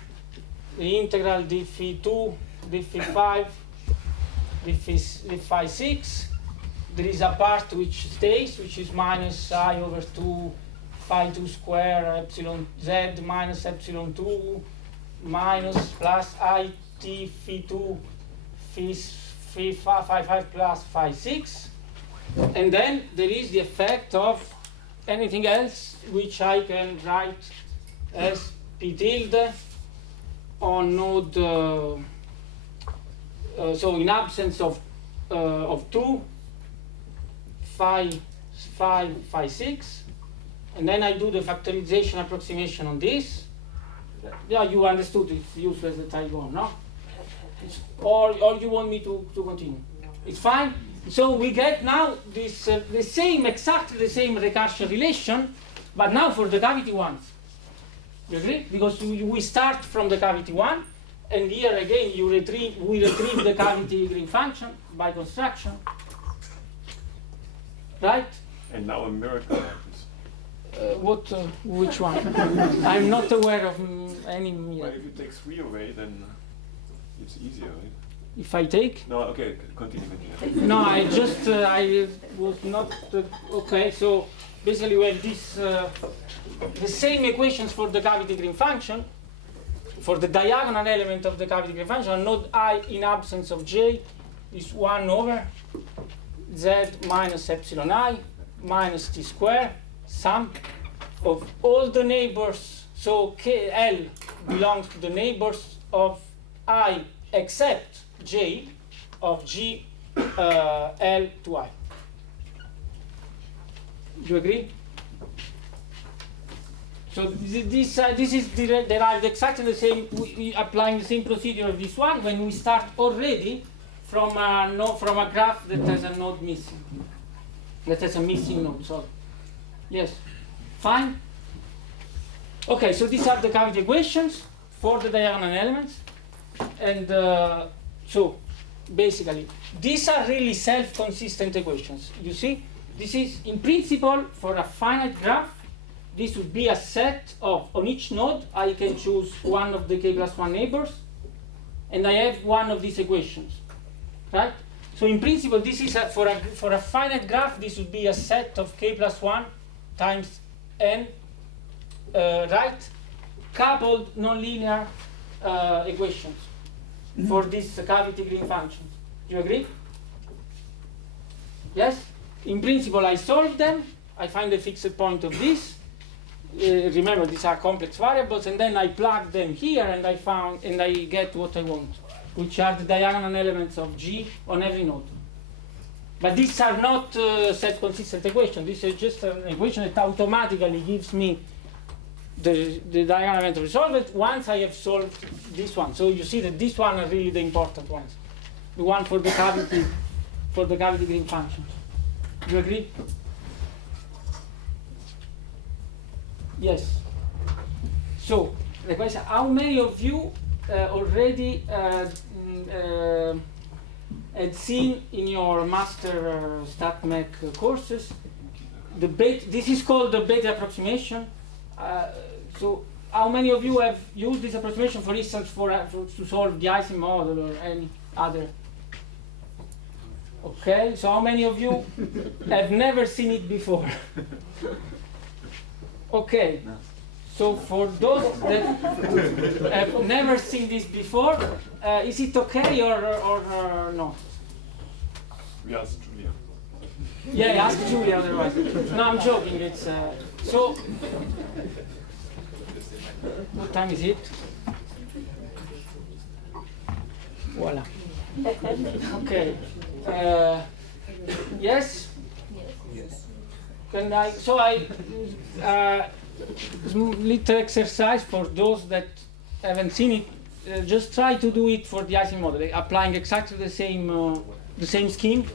integral d phi 2, d phi 5, d phi 6. There is a part which stays, which is minus I over 2 phi 2 square epsilon z minus epsilon 2 minus plus I t phi 2 phi 5 plus phi 6. And then there is the effect of anything else, which I can write as p tilde on node, so in absence of 2, 5, 5, 5, 6, and then I do the factorization approximation on this. Yeah, you understood it's useless that I go on, no? Or you want me to continue? It's fine. So we get now this the same, exactly the same recursion relation, but now for the cavity ones. You agree? Because we start from the cavity one, and here again we retrieve the cavity green function by construction, right? And now a miracle happens. Which one? I'm not aware of any. Well, if you take 3 away, then it's easier, right? If I take? No, okay, continue. No, I just I was not okay. So basically, we have this the same equations for the cavity green function. For the diagonal element of the cavity green function, node I in absence of j is 1 over z minus epsilon I minus t square sum of all the neighbors. So KL belongs to the neighbors of I except j of g L to I. Do you agree? So this is derived exactly the same, we applying the same procedure of this one when we start already from a graph that has a node missing. That has a missing node, sorry. Yes, fine. Okay, so these are the cavity equations for the diagonal elements. And so basically, these are really self-consistent equations. You see, this is in principle for a finite graph. This would be a set of, on each node, I can choose one of the k plus 1 neighbors, and I have one of these equations, right? So in principle, this is for a finite graph, this would be a set of k plus 1 times n, right? Coupled nonlinear equations for this cavity green function. Do you agree? Yes? In principle, I solve them. I find the fixed point of this. Remember, these are complex variables, and then I plug them here, and I get what I want, which are the diagonal elements of G on every node. But these are not self-consistent equations. This is just an equation that automatically gives me the diagonal element resolved once I have solved this one. So you see that these one are really the important ones. The one for the cavity green function. Do you agree? Yes. So the question: how many of you already had seen in your master StatMech courses the beta? This is called the beta approximation. So how many of you have used this approximation, for instance, to solve the Ising model or any other? Okay. So how many of you have never seen it before? Okay, so for those that have never seen this before, is it okay or not? We asked Julia. Yeah, ask Julia otherwise. No, I'm joking. It's so. What time is it? Voila. Okay. Yes. Can I? So little exercise for those that haven't seen it. Just try to do it for the Ising model, applying exactly the same scheme.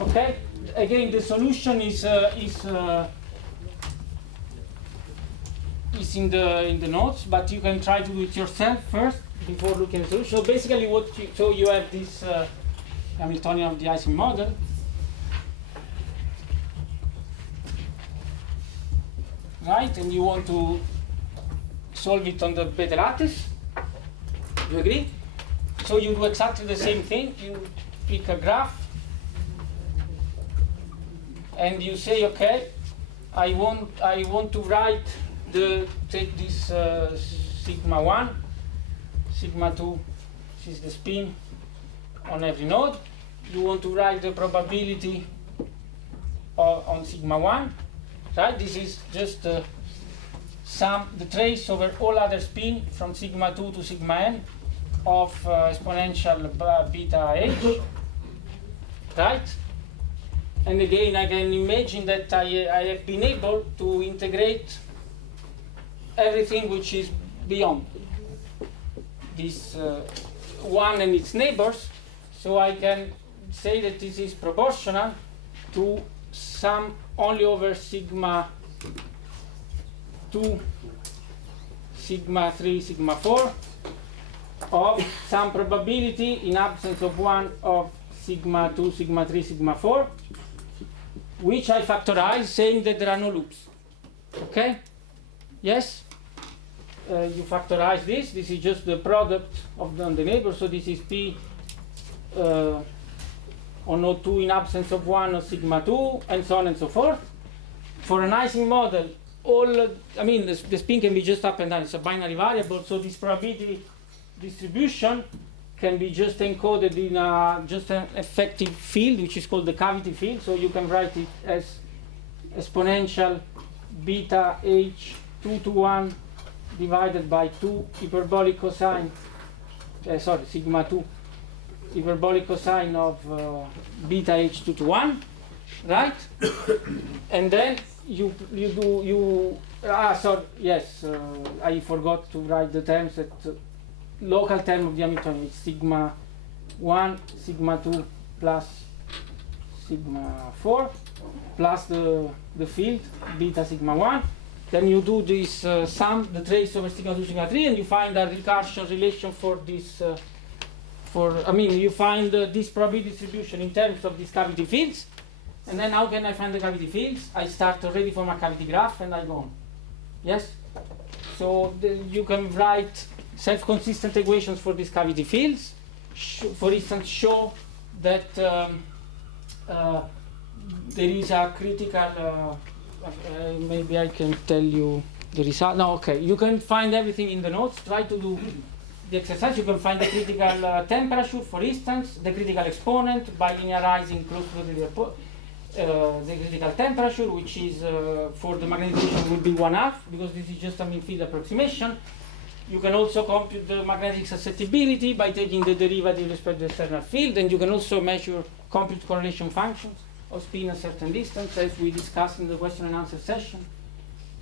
Okay. Again, the solution is in the notes, but you can try to do it yourself first before looking at the solution. So basically, you have this Hamiltonian of the Ising model. Right, and you want to solve it on the beta lattice. Do you agree? So you do exactly the same thing. You pick a graph, and you say, okay, I want to write take this sigma 1, sigma 2. This is the spin on every node. You want to write the probability on sigma 1. Right, this is just sum the trace over all other spin from sigma 2 to sigma n of exponential beta h, right? And again, I can imagine that I have been able to integrate everything which is beyond this one and its neighbors, so I can say that this is proportional to sum only over sigma 2, sigma 3, sigma 4 of some probability in absence of 1 of sigma 2, sigma 3, sigma 4, which I factorize saying that there are no loops. Okay? Yes? You factorize this. This is just the product of the neighbor. So this is P on O2 in absence of 1 of sigma 2, and so on and so forth. For an Ising model, the spin can be just up and down. It's a binary variable. So this probability distribution can be just encoded in just an effective field, which is called the cavity field. So you can write it as exponential beta h 2 to 1 divided by 2 hyperbolic cosine, sigma 2 hyperbolic cosine of beta h 2 to 1, right? And then I forgot to write the terms that local term of the Hamiltonian is sigma 1, sigma 2 plus sigma 4 plus the field beta sigma 1. Then you do this sum, the trace over sigma 2, sigma 3, and you find a recursion relation for this. You find this probability distribution in terms of these cavity fields. And then how can I find the cavity fields? I start already from a cavity graph and I go on. Yes? So you can write self-consistent equations for these cavity fields. For instance, show that there is a critical, maybe I can tell you the result. No, okay. You can find everything in the notes. Try to do the exercise. You can find the critical temperature, for instance, the critical exponent by linearizing close to the critical temperature, which is for the magnetization will be 1/2, because this is just a mean field approximation. You can also compute the magnetic susceptibility by taking the derivative with respect to the external field, and you can also compute correlation functions of spin at a certain distance, as we discussed in the question and answer session.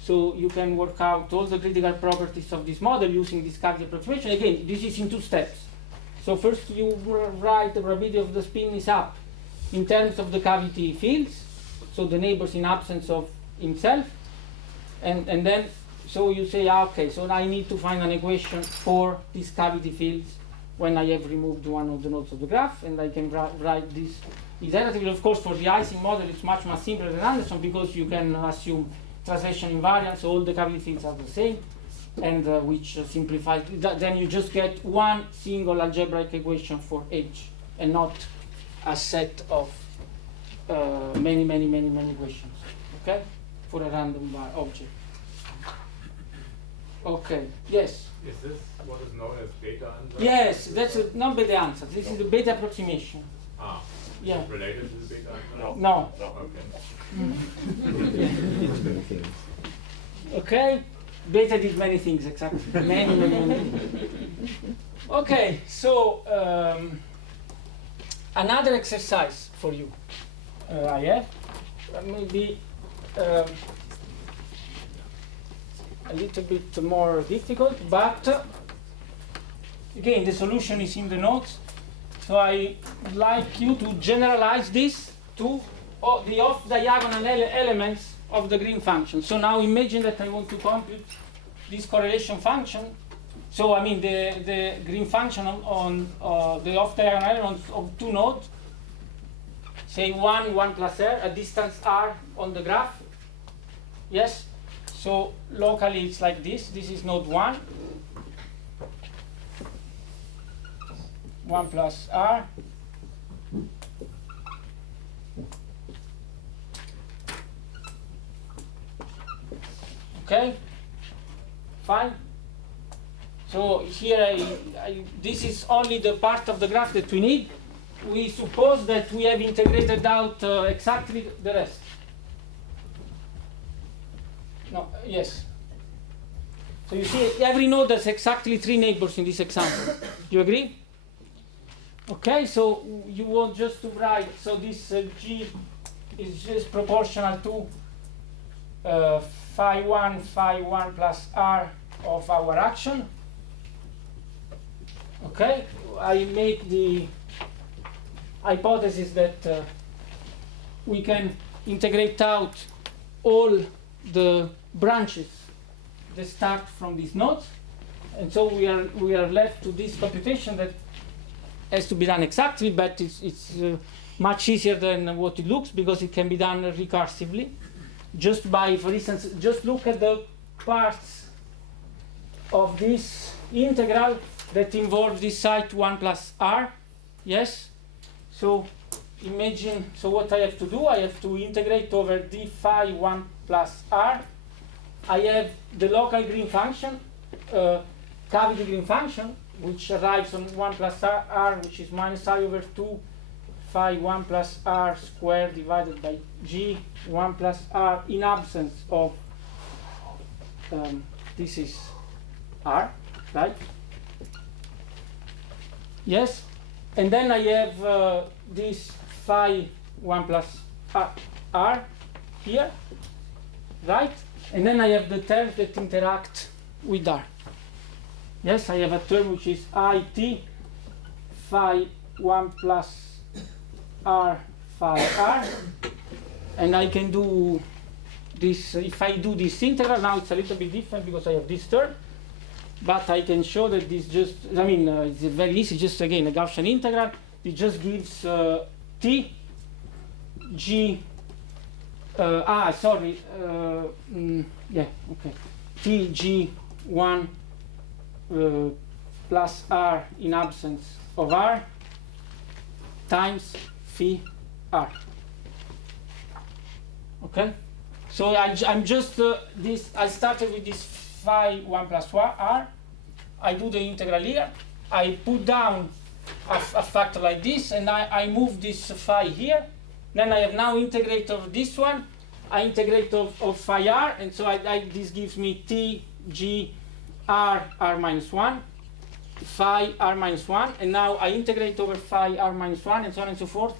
So you can work out all the critical properties of this model using this cavity approximation. Again, this is in 2 steps. So first you write the probability of the spin is up in terms of the cavity fields, so the neighbors in absence of himself, and then so you say, okay, so I need to find an equation for these cavity fields when I have removed one of the nodes of the graph, and I can write this iteratively. Of course, for the Ising model, it's much more simpler than Anderson, because you can assume translation invariance, so all the cavity fields are the same, and which simplifies. Then you just get one single algebraic equation for H, and not a set of many equations, okay, for a random object. Okay, yes? Is this what is known as beta answer? Yes, that's not beta answer. This is the beta approximation. Ah, yeah. Is it related to the beta answer? No. Okay. Okay, beta did many things, exactly. Many. Okay, so another exercise for you I have, maybe a little bit more difficult, but again, the solution is in the notes. So I would like you to generalize this to the off-diagonal elements of the green function. So now imagine that I want to compute this correlation function. So I mean the green function on the off-diagonal elements of 2 nodes, say 1 plus r, a distance r on the graph. Yes? So locally it's like this. This is node 1. 1 plus r. Okay? Fine. So here this is only the part of the graph that we need. We suppose that we have integrated out exactly the rest. No, yes. So you see, every node has exactly 3 neighbors in this example. Do you agree? Okay, so you want just to write, so this G is just proportional to phi 1 plus R of our action. Okay, I make the hypothesis that we can integrate out all the branches that start from these nodes, and so we are left to this computation that has to be done exactly, but it's much easier than what it looks because it can be done recursively, just by, for instance, just look at the parts of this integral that involve this site 1 plus R. Yes, so imagine, so what I have to do, I have to integrate over d phi 1 plus R. I have the local green function, cavity green function, which arrives on 1 plus R, which is minus I over 2 phi 1 plus R squared divided by G 1 plus R in absence of, this is R, right? Yes, and then I have this phi 1 plus R here, right? And then I have the terms that interact with R. Yes, I have a term which is IT phi 1 plus R phi R, and I can do this, if I do this integral, now it's a little bit different because I have this term, but I can show that this just, I mean, it's very easy, just again, a Gaussian integral, it just gives T, G, yeah, okay, T, G, 1 plus R in absence of R times phi R. Okay, so I'm just this. I started with this phi 1 plus R. I do the integral here. I put down a factor like this, and I move this phi here. Then I have now integrate of this one. I integrate of phi R, and so this gives me T G R minus 1, phi R minus 1, and now I integrate over phi R minus 1, and so on and so forth.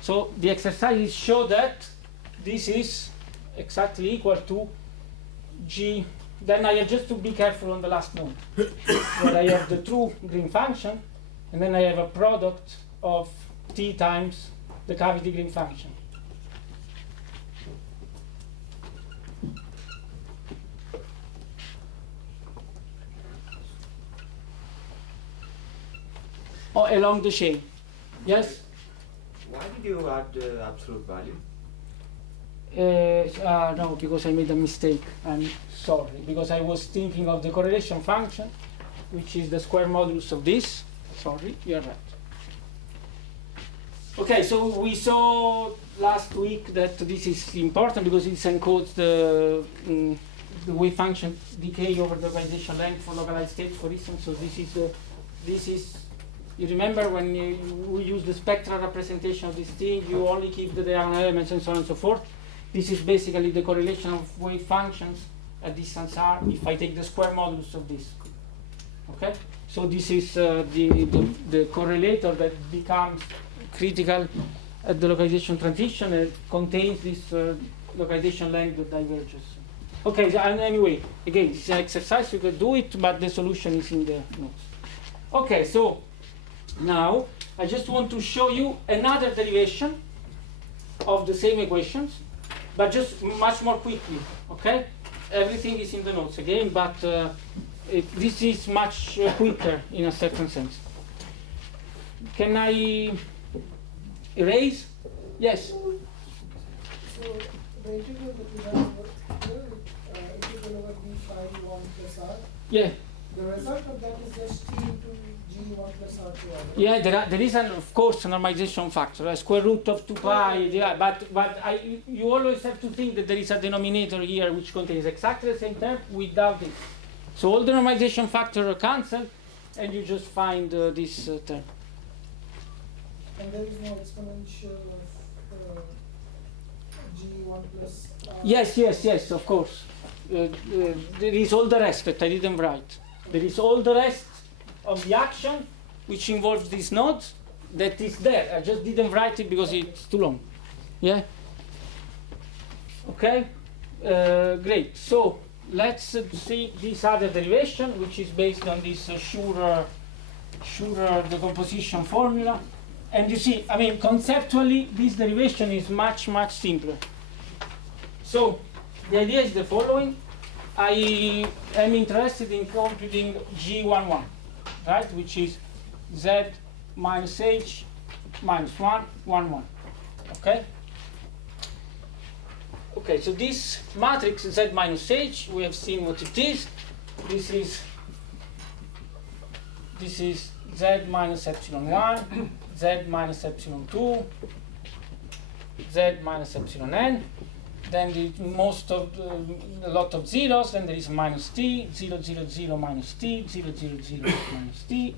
So the exercises show that this is exactly equal to G. Then I have just to be careful on the last node, where I have the true green function, and then I have a product of T times the cavity green function. Along the chain. Yes? Why did you add the absolute value? No, because I made a mistake. I'm sorry. Because I was thinking of the correlation function, which is the square modulus of this. Sorry, you're right. Okay, so we saw last week that this is important because it encodes the wave function decay over the localization length for localized states, for instance. So this is. You remember when we use the spectral representation of this thing, you only keep the diagonal elements and so on and so forth. This is basically the correlation of wave functions at distance r if I take the square modulus of this. Okay? So this is the correlator that becomes critical at the localization transition and contains this localization length that diverges. Okay, so anyway, again, this is an exercise, you can do it, but the solution is in the notes. Okay, so now, I just want to show you another derivation of the same equations, but just much more quickly, okay? Everything is in the notes again, but this is much quicker in a certain sense. Can I erase? Yes? So, the integral that we have here, integral over d phi 1 plus r. Yeah. The result of that is just t into g1 plus r to r. Yeah, there is of course a normalization factor, a square root of 2 pi. Yeah, but you always have to think that there is a denominator here which contains exactly the same term without this. So all the normalization factors are cancelled, and you just find this term. And there is no exponential of g1 plus r. Yes, of course. there is all the rest that I didn't write. There is all the rest of the action which involves these nodes that is there. I just didn't write it because it's too long. Yeah? Okay? Great. So let's see this other derivation, which is based on this Schur decomposition formula. And you see, I mean, conceptually, this derivation is much, much simpler. So the idea is the following. I am interested in computing G11, right, which is Z minus H minus 1, 1, 1. Okay? Okay, so this matrix Z minus H, we have seen what it is. This is Z minus epsilon 1, Z minus epsilon 2, Z minus epsilon n. Then a lot of zeros, then there is minus t, 0, 0, 0 minus t, 0, 0, 0 minus t.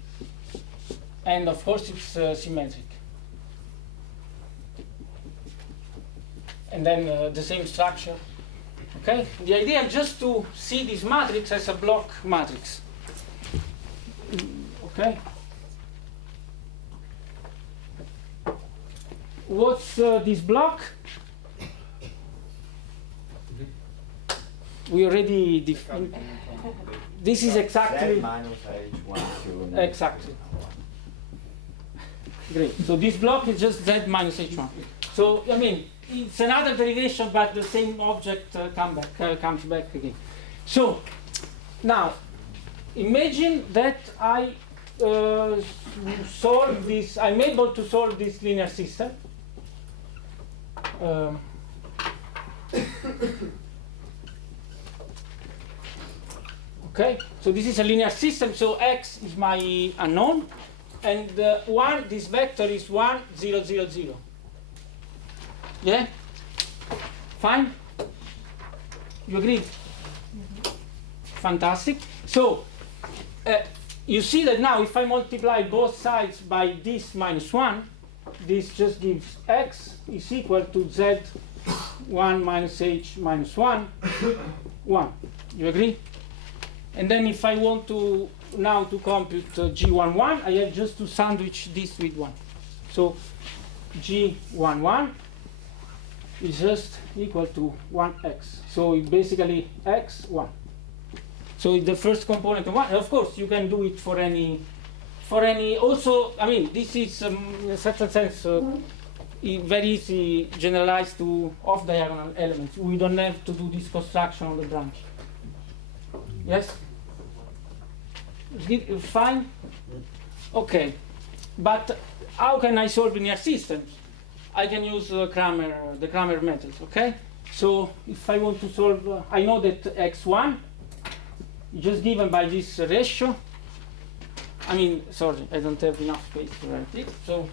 And of course it's symmetric. And then the same structure. Okay? The idea is just to see this matrix as a block matrix. Okay? What's this block? We already defined. This is exactly. Z minus H1 to exactly. Great. So this block is just Z minus H1. So I mean, it's another derivation, but the same object comes back again. So now, imagine that I solve this. I'm able to solve this linear system. Okay, so this is a linear system, so x is my unknown, and 1, this vector is 1, 0, 0, 0. Yeah? Fine? You agree? Mm-hmm. Fantastic. So, you see that now if I multiply both sides by this minus 1, this just gives x is equal to z1 minus h minus 1, 1. You agree? And then if I want to now to compute G11, I have just to sandwich this with 1. So G11 is just equal to 1x. So it basically x, 1. So it's the first component of 1. And of course, you can do it for any also, I mean, this is in a certain sense very easy generalized to off-diagonal elements. We don't have to do this construction on the branch. Yes? Fine? Okay. But how can I solve linear systems? I can use the Kramer method, okay? So if I want to solve, I know that x1 is just given by this ratio. I mean, sorry, I don't have enough space to write it. So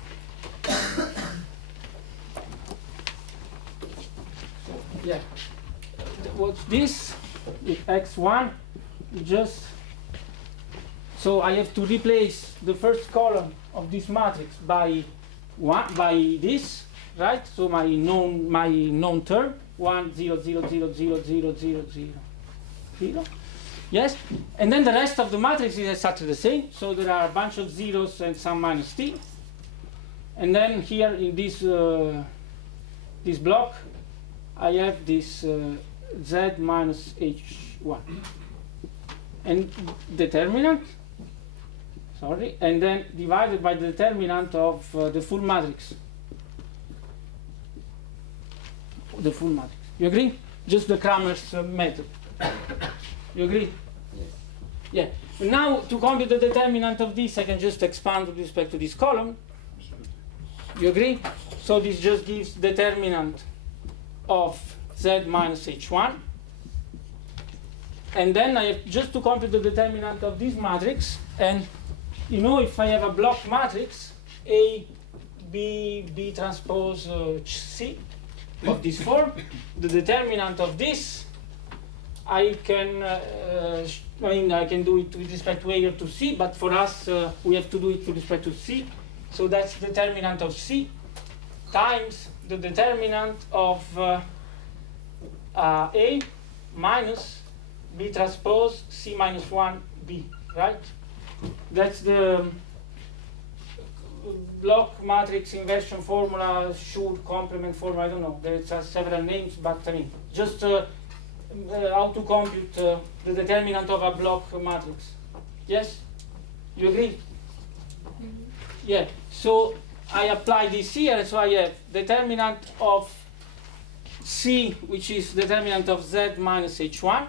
yeah. What's this? If x1 just, so I have to replace the first column of this matrix by this, right? So my known term 1 0 0 0 0 0 0 0. Yes, and then the rest of the matrix is exactly the same. So there are a bunch of zeros and some minus t, and then here in this this block, I have this z minus h1 and determinant. Sorry, and then divided by the determinant of the full matrix. The full matrix. You agree? Just the Kramer's method. You agree? Yes. Yeah. Now, to compute the determinant of this, I can just expand with respect to this column. You agree? So this just gives determinant of z minus h1. And then I have just to compute the determinant of this matrix. And you know, if I have a block matrix, A, B, B transpose C of this form, the determinant of this, I can do it with respect to A or to C, but for us, we have to do it with respect to C. So that's the determinant of C times the determinant of A minus B transpose C minus 1 B, right? That's the block matrix inversion formula, should complement formula, I don't know. There's several names, but I mean, just how to compute the determinant of a block matrix. Yes? You agree? Yeah. So I apply this here, so I have determinant of C, which is determinant of Z minus H1.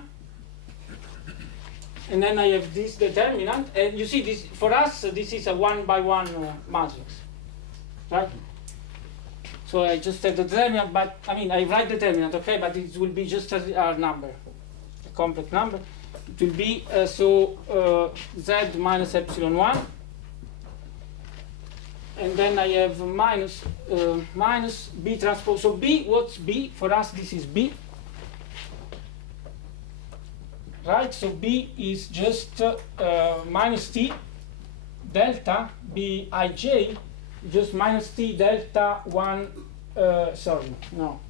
And then I have this determinant, and you see this for us this is a 1-by-1 matrix, right? So I just have the determinant, but I mean I write determinant, okay, but it will be just a number, a complex number. It will be Z minus epsilon 1, and then I have minus B transpose. So B, what's B? For us this is B. Right, so B is just minus T delta Bij, just minus T delta 1, sorry, no.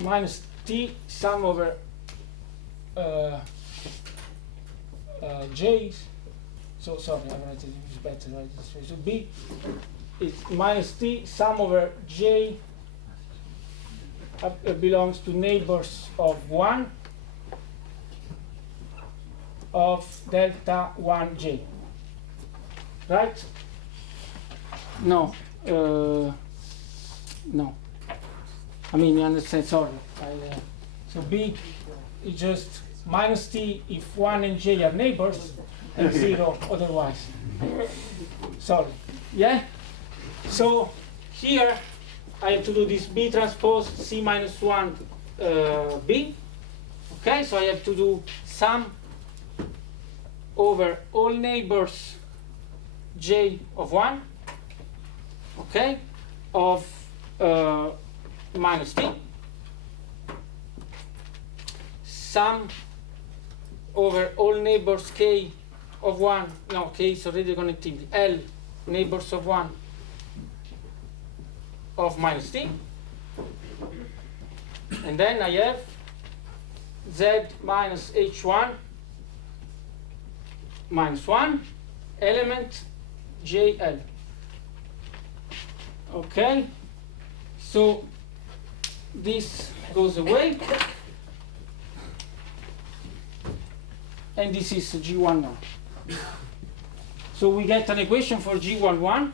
Minus T sum over J's. So sorry, I'm going to use better, right? So B is minus T sum over J belongs to neighbors of 1 of delta 1J. Right? No. No. I mean, you understand, sorry. So B is just minus T if 1 and J are neighbors and 0 otherwise. Sorry. Yeah? So here I have to do this B transpose C minus 1 B. Okay, so I have to do sum over all neighbors J of 1, okay, of minus T. Sum over all neighbors K of 1, no, K is already connectivity, L neighbors of 1 of minus T, and then I have Z minus H1 minus 1 element JL. Okay, so this goes away, and this is G11. So we get an equation for G11.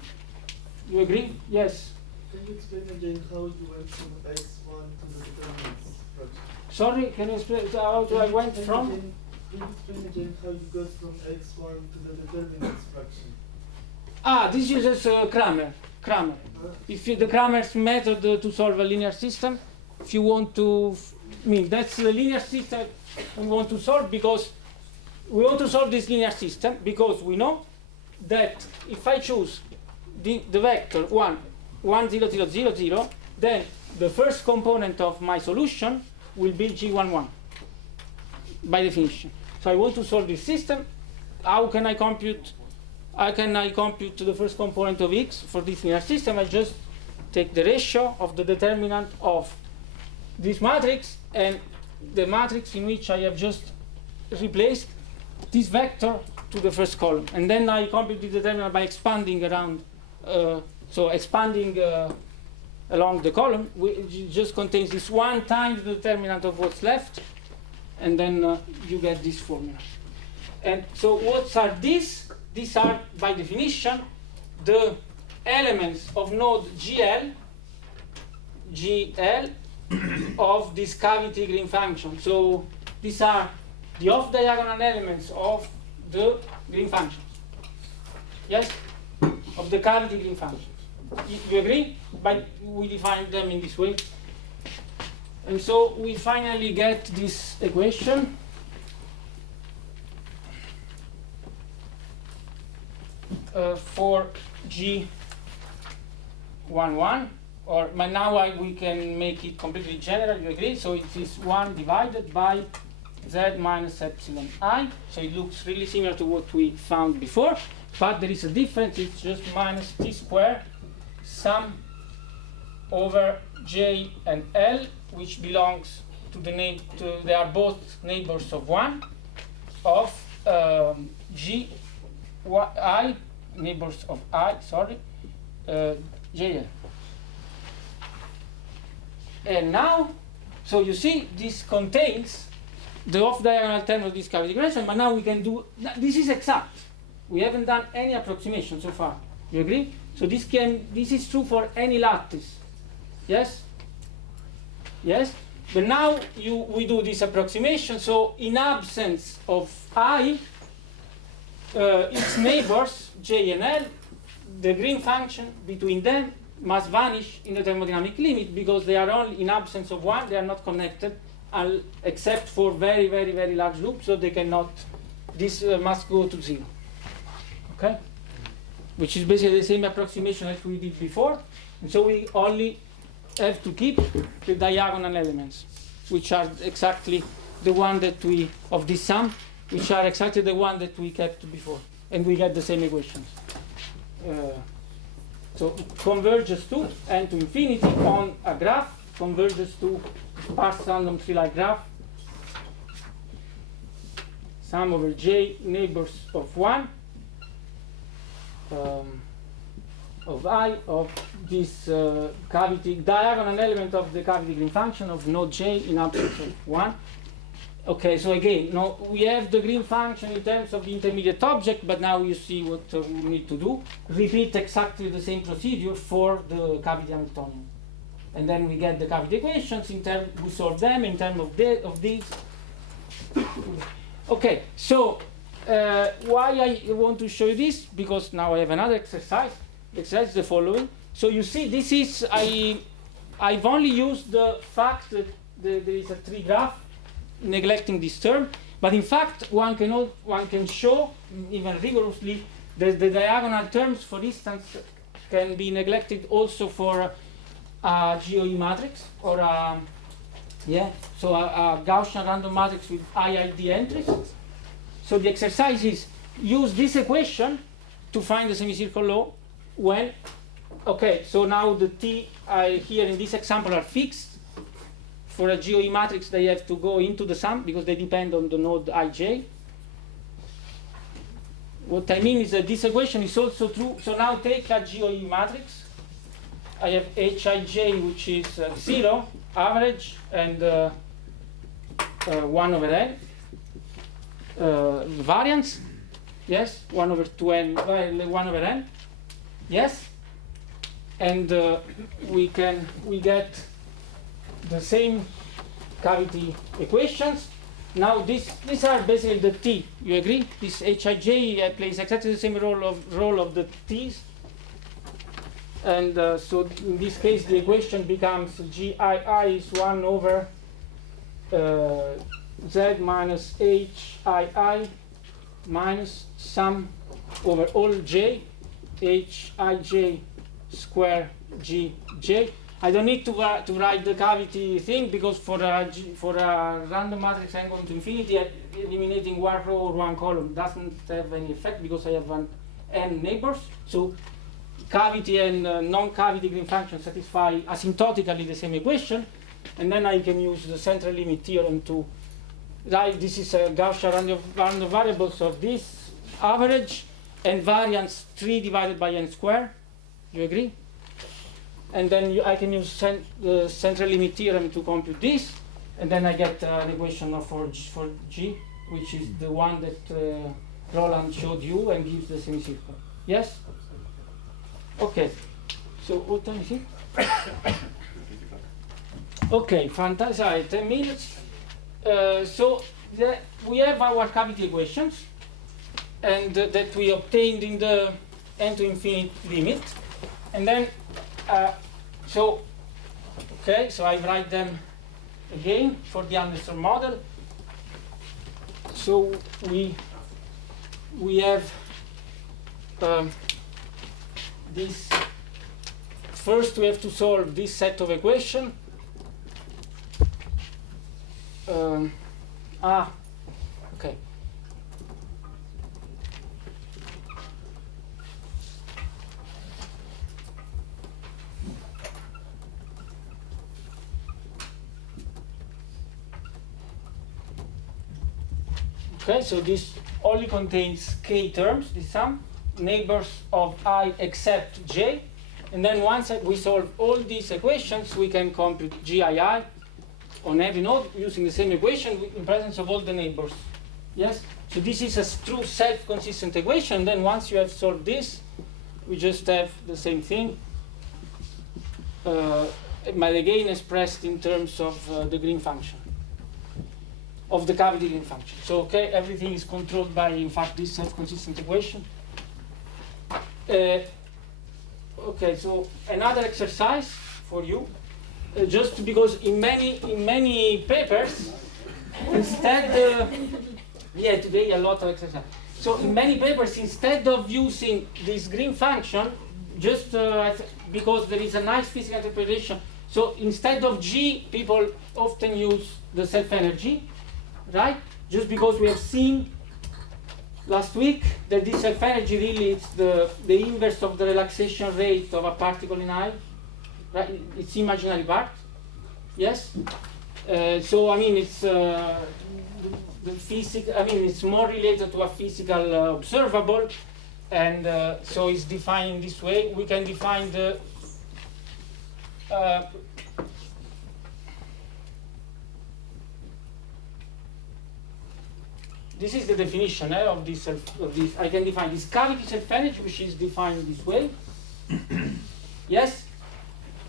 You agree? Yes. Can you explain again how you went from X1 to the determinants fraction? Sorry, can you explain how I went from? Can you explain again how you got from X1 to the determinants fraction? Ah, this uses Kramer. If the Kramer's method to solve a linear system, if you want to, I mean, that's the linear system we want to solve, because we want to solve this linear system because we know that if I choose the vector 1, 1, 0, 0, 0, 0, then the first component of my solution will be G11 by definition. So I want to solve this system. How can I compute the first component of X for this linear system? I just take the ratio of the determinant of this matrix and the matrix in which I have just replaced this vector to the first column. And then I compute the determinant by expanding around, so expanding along the column, it just contains this 1 times the determinant of what's left, and then you get this formula. And so what are these? These are, by definition, the elements of node GL of this cavity Green function. So these are the off-diagonal elements of the Green functions. Yes? Of the cavity Green functions. You agree? But we define them in this way. And so we finally get this equation. For G11, or but now we can make it completely general, you agree? So it is 1 divided by Z minus epsilon I. So it looks really similar to what we found before, but there is a difference. It's just minus T squared sum over J and L, which belongs to they are both neighbors of 1, of G I, neighbors of I, sorry, JL. And now, so you see, this contains the off-diagonal term of this cavity equation, but now we can do, this is exact. We haven't done any approximation so far. You agree? So this is true for any lattice. Yes? Yes? But now we do this approximation, so in absence of I, its neighbors, J and L, the green function between them must vanish in the thermodynamic limit because they are only in absence of 1, they are not connected, except for very, very, very large loops, so they cannot, this must go to 0. Okay? Which is basically the same approximation as we did before, and so we only have to keep the diagonal elements, which are exactly the one that we, of this sum, which are exactly the one that we kept before, and we get the same equations. So it converges to n to infinity on a graph, converges to sparse random tree-like graph, sum over J neighbors of 1, of I, of this cavity, diagonal element of the cavity green function of node J in absence of 1. Okay, so again, now we have the green function in terms of the intermediate object, but now you see what we need to do. Repeat exactly the same procedure for the cavity Hamiltonian. And then we get the cavity equations, we solve them in terms of these. Okay, so why I want to show you this? Because now I have another exercise. The exercise is the following. So you see, this is, I've only used the fact that there is a tree graph, neglecting this term, but in fact one can show even rigorously that the diagonal terms, for instance, can be neglected also for a GOE matrix or a Gaussian random matrix with IID entries. So the exercise is use this equation to find the semicircle law when, okay, so now the T here in this example are fixed. For a GOE matrix, they have to go into the sum because they depend on the node ij. What I mean is that this equation is also true. So now take a GOE matrix. I have hij, which is 0, average, and 1 over n. Variance, yes, 1 over 2n, 1 over n, yes. And we get the same cavity equations. Now these are basically the T. You agree? This hij plays exactly the same role of the T's. And so in this case the equation becomes Gii is 1 over Z minus Hii minus sum over all J Hij square Gj. I don't need to write the cavity thing because for a random matrix n going to infinity, eliminating one row or one column doesn't have any effect because I have n neighbors. So cavity and non-cavity green functions satisfy asymptotically the same equation, and then I can use the central limit theorem to write this is a Gaussian random variables of this average and variance 3 divided by n square. You agree? And then I can use the central limit theorem to compute this, and then I get an equation for G, which is the one that Roland showed you and gives the semicircle. Yes? Okay. So what time is it? Okay, fantastic. 10 minutes. So we have our cavity equations, and that we obtained in the n to infinity limit, and then. So I write them again for the Anderson model. So we have this. First, we have to solve this set of equations. Okay. Okay, so this only contains k terms, the sum, neighbors of I except j. And then once we solve all these equations, we can compute GII on every node using the same equation in presence of all the neighbors. Yes? So this is a true self-consistent equation. Then once you have solved this, we just have the same thing. But again expressed in terms of the green function, of the cavity green function. So okay, everything is controlled by, in fact, this self-consistent equation. Okay, so another exercise for you, just because in many papers, instead, yeah, today a lot of exercise. So in many papers, instead of using this green function, just because there is a nice physical interpretation, so instead of G, people often use the self-energy, right? Just because we have seen last week that this self-energy really is the inverse of the relaxation rate of a particle in I, right? It's imaginary part, yes? So I mean, it's the physical. I mean, it's more related to a physical observable, and so it's defined in this way. We can define the this is the definition of this. I can define this cavity self-energy, which is defined this way. Yes,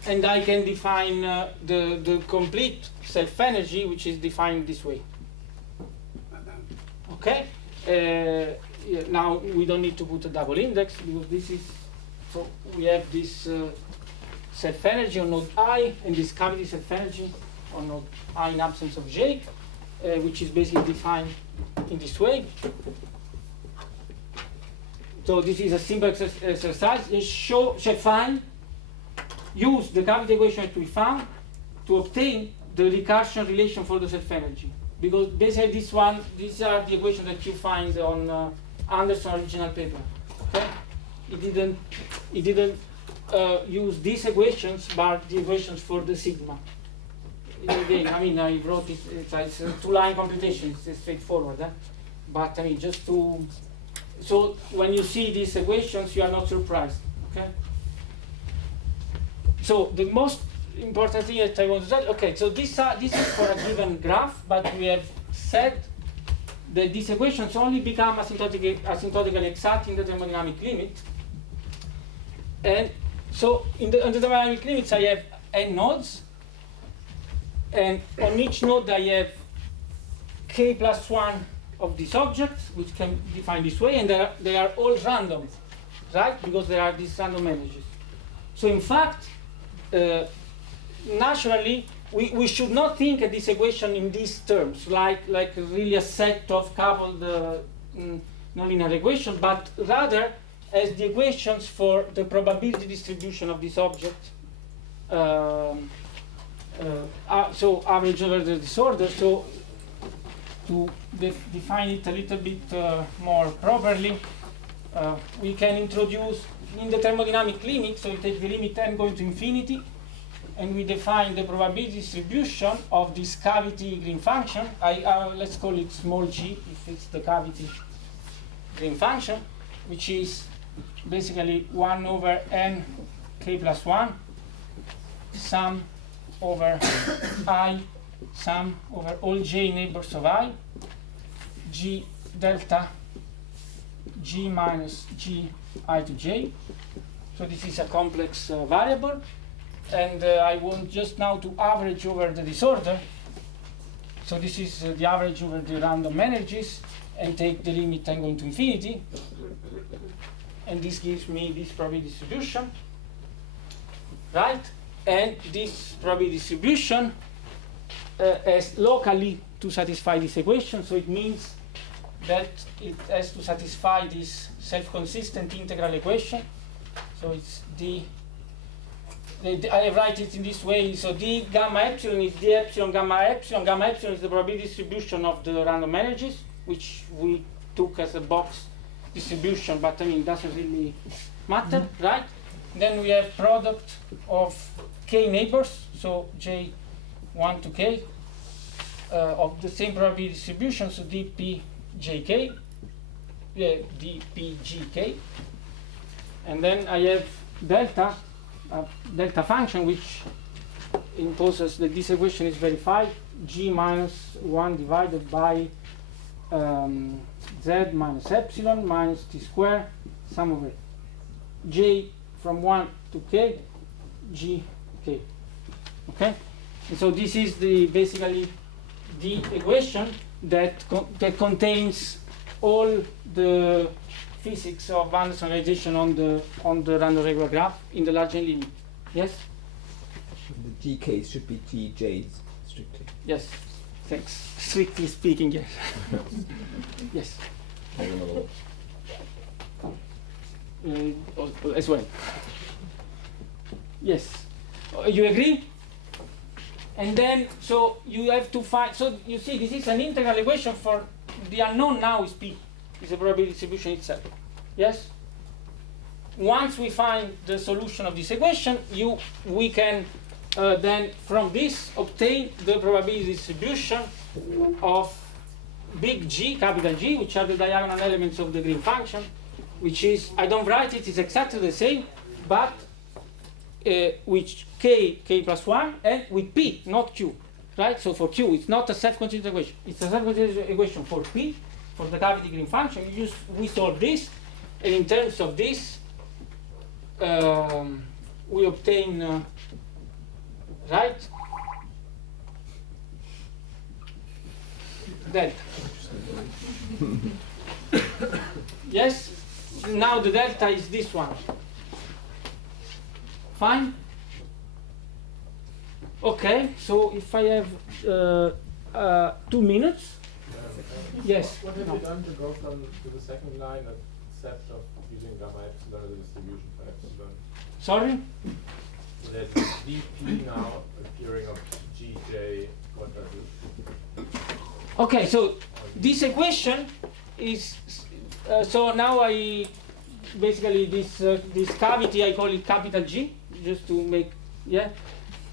and I can define the complete self-energy, which is defined this way. Okay. Yeah, now we don't need to put a double index because this is so we have this self-energy on node I and this cavity self-energy on node I in absence of J, which is basically defined in this way. So this is a simple exercise. Use the cavity equation that we found to obtain the recursion relation for the self-energy. Because basically these are the equations that you find on Anderson's original paper. Okay? It didn't use these equations, but the equations for the sigma. Again, I mean, I wrote it. It's a two-line computation. It's straightforward, but I mean, just to so when you see these equations, you are not surprised. Okay. So the most important thing that I want to say. Okay, so this is for a given graph, but we have said that these equations only become asymptotically exact in the thermodynamic limit. And so in the thermodynamic limits, I have n nodes. And on each node, I have k plus 1 of these objects, which can be defined this way, and they are all random, right? Because there are these random energies. So in fact, naturally, we should not think of this equation in these terms, like really a set of coupled nonlinear equations, but rather as the equations for the probability distribution of this object. So average over the disorder. So to define it a little bit more properly, we can introduce in the thermodynamic limit. So we take the limit n going to infinity, and we define the probability distribution of this cavity green function. Let's call it small g if it's the cavity green function, which is basically 1 over n k plus 1 sum over I sum over all j neighbors of I, g delta g minus g I to j. So this is a complex variable, and I want just now to average over the disorder. So this is the average over the random energies, and take the limit n going to infinity, and this gives me this probability distribution, right? And this probability distribution has locally to satisfy this equation, so it means that it has to satisfy this self-consistent integral equation. So it's I write it in this way. So d gamma epsilon is d epsilon gamma epsilon. Gamma epsilon is the probability distribution of the random energies, which we took as a box distribution, but I mean it doesn't really matter, right? Then we have product of k neighbors, so j1 to k of the same probability distribution, so dp jk, dpgk, and then I have delta function which imposes that this equation is verified, g minus 1 divided by z minus epsilon minus t square sum over j from 1 to k, g k. Okay, and so this is basically the equation that contains all the physics of Anderson realization on the random regular graph in the large n limit. Yes. The GKs should be GJs strictly. Yes. Thanks. Strictly speaking, yes. Yes. As well. Yes. You agree? And then, so you have to find, so you see, this is an integral equation for the unknown now is P, is the probability distribution itself. Yes? Once we find the solution of this equation, we can then from this obtain the probability distribution of big G, capital G, which are the diagonal elements of the Green function, which is, I don't write it, it's exactly the same, but with k plus 1, and with p, not q. Right? So for q, it's not a self-contingent equation. It's a self-contingent equation for p, for the cavity Green function. We solve this, and in terms of this, we obtain, right? Delta. Yes? Now the delta is this one. Fine? Okay, so if I have 2 minutes. Yes? What have you done to go to the second line, except of using gamma epsilon as a distribution for epsilon? Sorry? So there's dp now appearing of gj, what does it? Okay, so this equation is, so now I, basically this cavity, I call it capital G, just to make, yeah,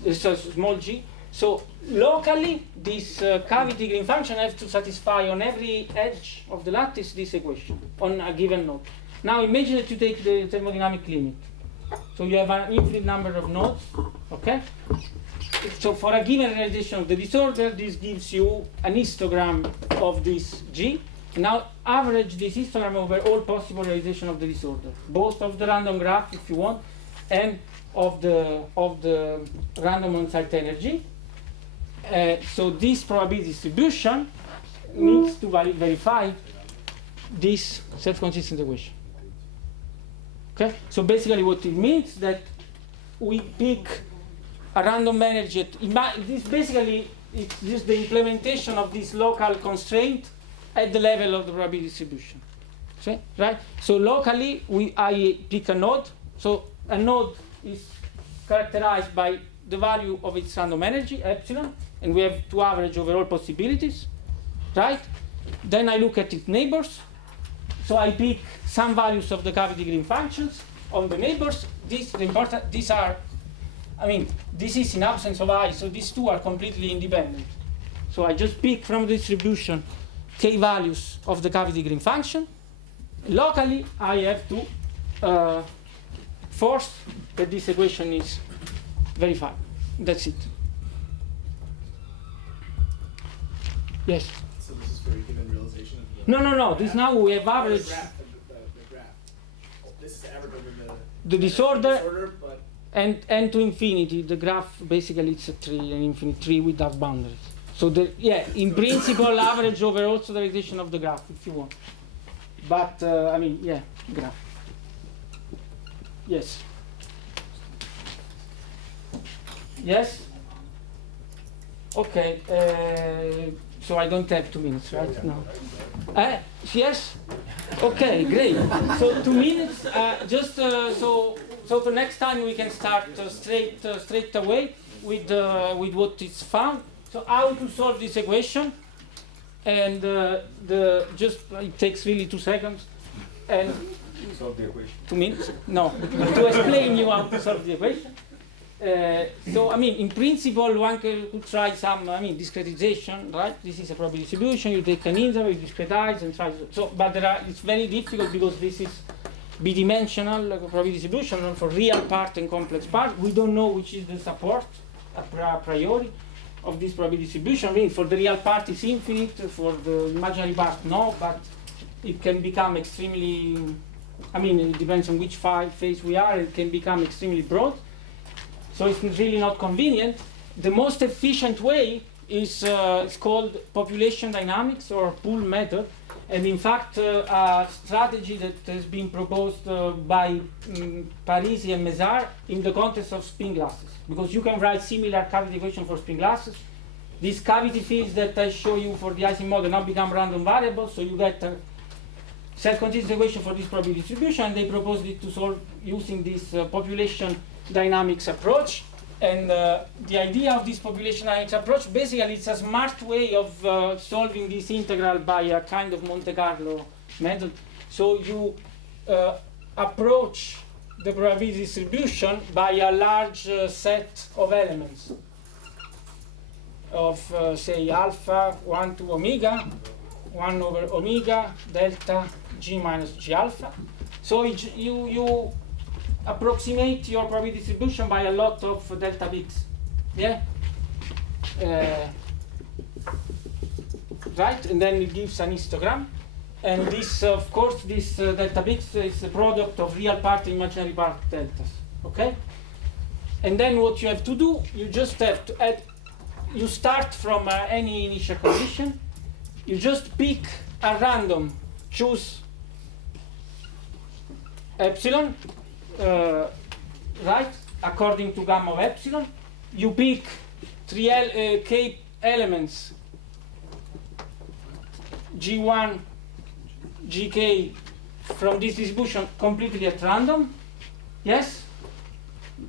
it's a small g. So locally, this cavity Green function has to satisfy on every edge of the lattice this equation on a given node. Now imagine that you take the thermodynamic limit. So you have an infinite number of nodes, okay? So for a given realization of the disorder, this gives you an histogram of this G. Now average this histogram over all possible realization of the disorder, both of the random graph, if you want, and of the random on-site energy. So this probability distribution needs to verify this self-consistent equation. Okay? So basically what it means that we pick a random energy. This basically it's just the implementation of this local constraint at the level of the probability distribution. Okay? Right? So locally I pick a node. So a node is characterized by the value of its random energy, epsilon, and we have to average over all possibilities, right? Then I look at its neighbors. So I pick some values of the cavity Green functions on the neighbors. These are, I mean, this is in absence of I, so these two are completely independent. So I just pick from the distribution k values of the cavity Green function. Locally, I have to force that this equation is verified. That's it. Yes? So this is for a given realization of No. This now we have average. The graph. This is average over The disorder, but and to infinity. The graph basically it's a tree, an infinite tree without boundaries. So in principle, average over also the realization of the graph, if you want. But I mean, yeah, graph. Yes. Yes. Okay. So I don't have 2 minutes, right? No. Yes. Okay. Great. So 2 minutes. Just so for next time we can start straight away with what is found. So how to solve this equation, and it takes really 2 seconds, and solve the equation. 2 minutes. No, to explain you how to solve the equation, So, I mean, in principle, one could try some, discretization, right? This is a probability distribution. You take an interval, you discretize, and try. But it's very difficult because this is bidimensional probability distribution, and for real part and complex part, we don't know which is the support a priori of this probability distribution. I mean, for the real part, it's infinite. For the imaginary part, no. But it can become extremely. It depends on which phase we are. It can become extremely broad. So it's really not convenient. The most efficient way is it's called population dynamics or pool method. And in fact, a strategy that has been proposed by Parisi and Mézard in the context of spin glasses. Because you can write similar cavity equation for spin glasses. These cavity fields that I show you for the Ising model now become random variables. So you get a self-consistent equation for this probability distribution. And they proposed it to solve using this population dynamics approach. And the idea of this population dynamics approach, basically it's a smart way of solving this integral by a kind of Monte Carlo method. So you approach the probability distribution by a large set of elements of, say, alpha 1 to omega, 1 over omega, delta g minus g alpha. So you approximate your probability distribution by a lot of delta bits, yeah? Right, and then it gives an histogram. And this, of course, this delta bits is the product of real part and imaginary part deltas, okay? And then what you have to do, you just have to add, you start from any initial condition, you just pick a random, choose epsilon, right, according to gamma of epsilon. You pick k elements, g1, gk, from this distribution completely at random. Yes?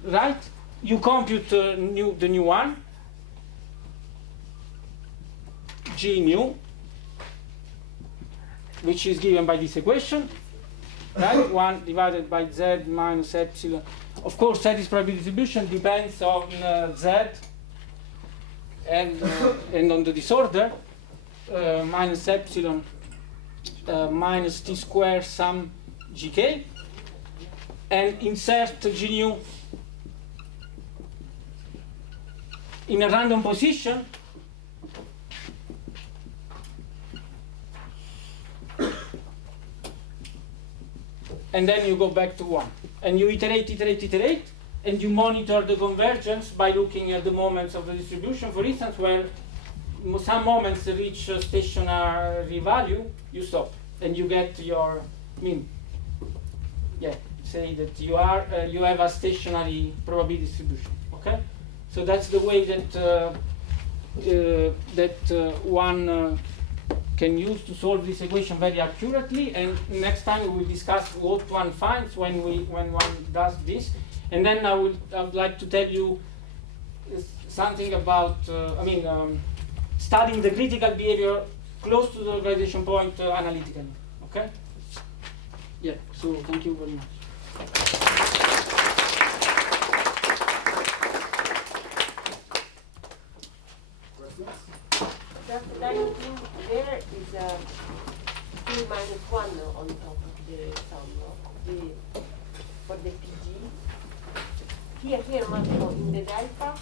Right? You compute the new one, g nu, which is given by this equation. Right? 1 divided by z minus epsilon. Of course, z is probability distribution, depends on z and on the disorder. Minus epsilon minus t square sum gk. And insert g nu in a random position. And then you go back to 1. And you iterate, and you monitor the convergence by looking at the moments of the distribution. For instance, where some moments reach a stationary value, you stop. And you get your mean. Yeah, say that you have a stationary probability distribution. Okay? So that's the way that one can use to solve this equation very accurately, and next time we will discuss what one finds when one does this. And then I would like to tell you something about studying the critical behavior close to the localization point analytically. Okay? Yeah. So thank you very much. That line there is a 2 minus 1 on top of the sum for the PG. Here, Marco, in the delta,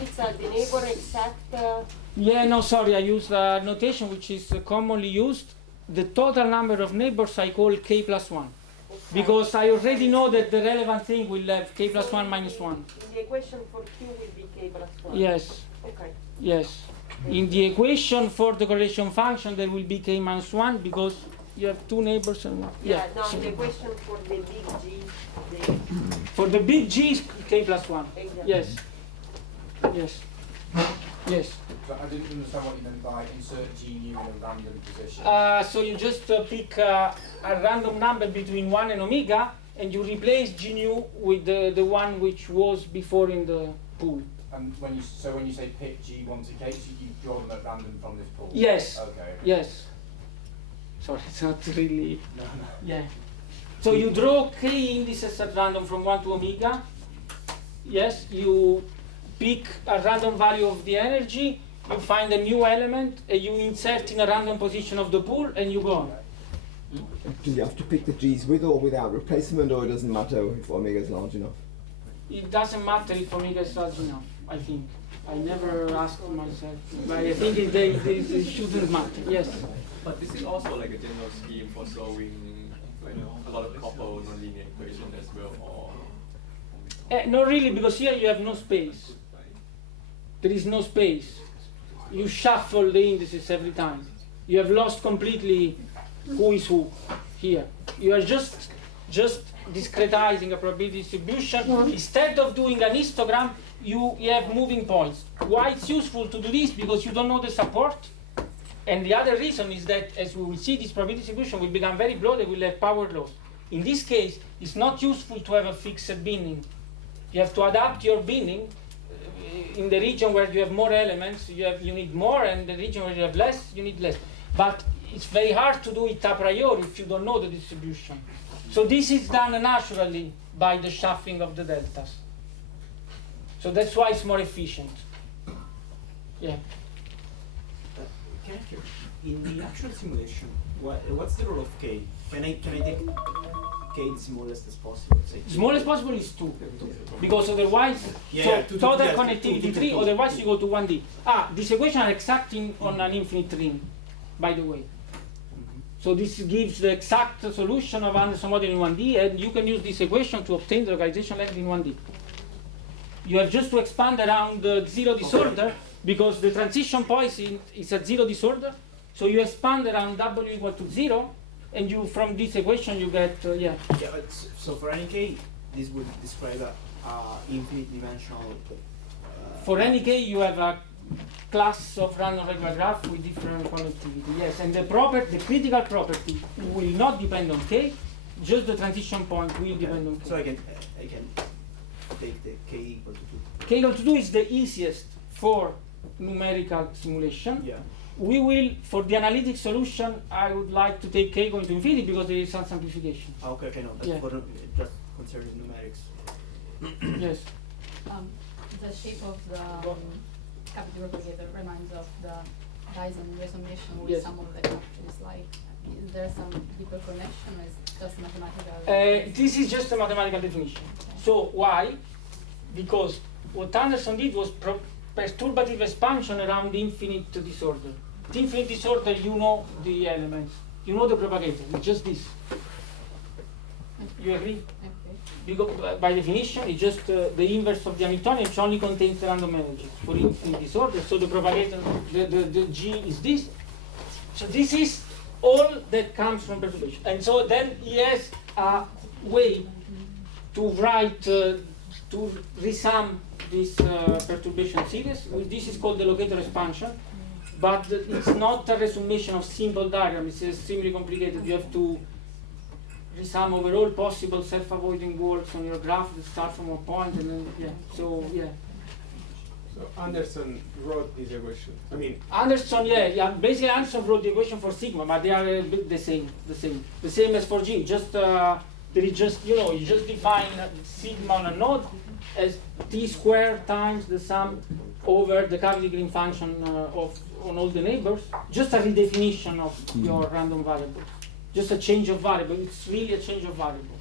it's the neighbor exact. Yeah, no, sorry, I used a notation which is commonly used. The total number of neighbors I call k plus 1. Okay. Because I already know that the relevant thing will have k plus 1 minus 1. The equation for Q will be k plus 1. Yes. Okay. Yes. In the equation for the correlation function, there will be k minus 1 because you have two neighbors and one. Yeah, no, so the equation for the big G. For the big G is k plus 1. Exactly. Yes. Yes. Yes. But I didn't understand what you meant by insert G nu in a random position. So you just pick a random number between 1 and omega, and you replace G nu with the one which was before in the pool. And when you say pick G1 to K, so you draw them at random from this pool? Yes. Okay. Yes. Sorry, it's not really. No. Yeah. So you draw k indices at random from 1 to omega, yes, you pick a random value of the energy, you find a new element, and you insert in a random position of the pool, and you go on. Do you have to pick the G's with or without replacement, or it doesn't matter if omega is large enough? It doesn't matter if omega is large enough, I think. I never asked myself, but I think it shouldn't matter, yes. But this is also like a general scheme for solving a lot of coupled nonlinear equations as well, or? Not really, because here you have no space. There is no space. You shuffle the indices every time. You have lost completely who is who here. You are just discretizing a probability distribution. Instead of doing an histogram, you have moving points. Why it's useful to do this? Because you don't know the support. And the other reason is that, as we will see, this probability distribution will become very broad and will have power laws. In this case, it's not useful to have a fixed binning. You have to adapt your binning. In the region where you have more elements, you need more, and the region where you have less, you need less. But it's very hard to do it a priori if you don't know the distribution. So this is done naturally by the shuffling of the deltas. So that's why it's more efficient. Yeah. Can I ask you, in the actual simulation, what's the role of k? Can I take k the smallest as possible? Say Smallest possible is 2. Because otherwise, total connectivity 3, otherwise you go to 1D. This equation are exact on an infinite ring, by the way. So this gives the exact solution of Anderson model in 1D, and you can use this equation to obtain the localization length in 1D. You have just to expand around the zero disorder, because the transition point is at zero disorder. So you expand around w equal to 0, and you from this equation you get so for any k, this would describe a infinite dimensional. For any k, you have a class of random regular graph with different connectivity. Yes, and the critical property will not depend on k. Just the transition point will depend on k. So I can take the k equal to 2. K equal to 2 is the easiest for numerical simulation. Yeah. We will, for the analytic solution, I would like to take k going to infinity because there is some simplification. Okay, no, that's for just concerning numerics. Yes. The shape of the capital propagator reminds of the Dyson resonation with some of the captures. Like, is there some deeper connection, or is it just mathematical? This is just a mathematical definition. So why? Because what Anderson did was perturbative expansion around the infinite disorder. The infinite disorder, you know the elements, you know the propagator. It's just this. You agree? Okay. Because by definition, it's just the inverse of the Hamiltonian, which only contains random energies for infinite disorder. So the propagator, the G is this. So this is all that comes from perturbation. And so then he has a way to write, to resum this perturbation series. This is called the locator expansion. But it's not a resummation of simple diagrams. It's extremely complicated. You have to resum over all possible self-avoiding words on your graph that start from a point, and then So Anderson wrote this equation. I mean, Anderson, basically Anderson wrote the equation for sigma, but they are a bit the same as for G. Just there is just you just define sigma on a node as t squared times the sum over the Cayley-Green function on all the neighbors. Just a redefinition of your random variables. Just a change of variable. It's really a change of variable.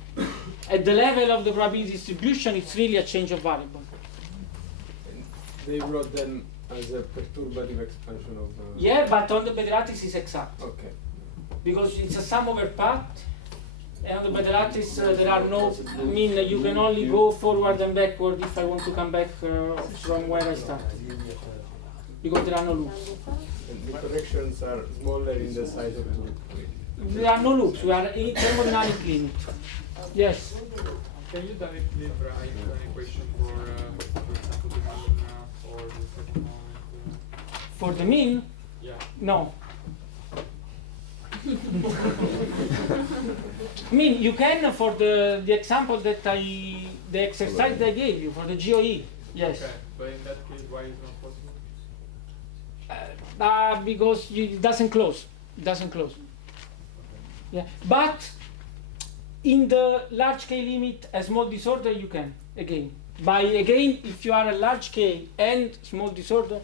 At the level of the probability distribution, it's really a change of variable. They wrote them as a perturbative expansion of. Yeah, but on the Matrices is exact. Okay. Because it's a sum over path, and on the Matrices there are no. I mean, you can only go forward and backward if I want to come back from where I started. Because there are no loops. And the corrections are smaller in the size of the loop. There are no loops. We are in thermodynamic limit. Yes. Can you directly write an equation for example, the mean or the second one? For the mean? Yeah. No. I mean, you can for the example that the exercise that I gave you for the GOE. Yes. Okay, but in that case, why is it not possible? Because it doesn't close. It doesn't close. Yeah, but in the large K limit, a small disorder you can again. By again, if you are a large K and small disorder,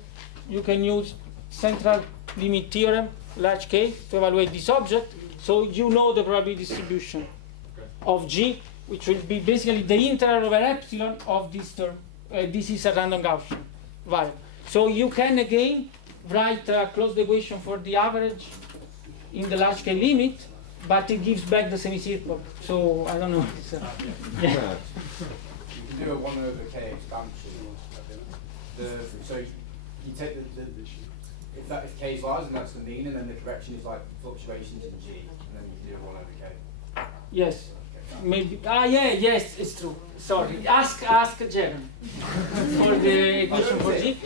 you can use central limit theorem, large K, to evaluate this object. So you know the probability distribution of G, which will be basically the integral over epsilon of this term. This is a random Gaussian variable. So you can again write a closed equation for the average in the large K limit, but it gives back the semicircle. So I don't know. Yeah. You can do a 1 over K expansion. So you take if K is large, and that's the mean, and then the correction is like fluctuations in G, and then you can do a 1 over K. Yes. Maybe. Yes, it's true. Sorry. Ask Jeremy for the equation for G.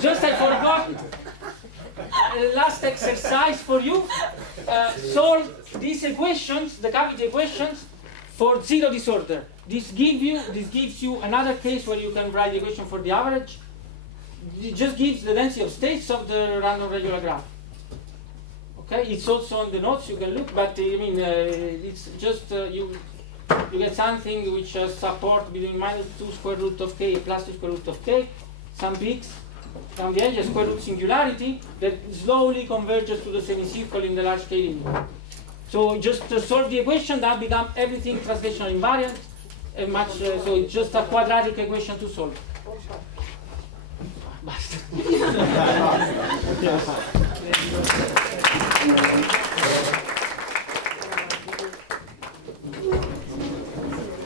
Just I forgot. Last exercise for you. Solve these equations, the cavity equations, for zero disorder. This gives you another case where you can write the equation for the average. It just gives the density of states of the random regular graph. Okay, it's also on the notes, you can look, but I mean, it's just you get something which support between -2 square root of k plus 2 square root of k, some peaks from the edge, a square root singularity that slowly converges to the semicircle in the large k limit. So just to solve the equation, that becomes everything translational invariant, and much, so it's just a quadratic equation to solve. Basta.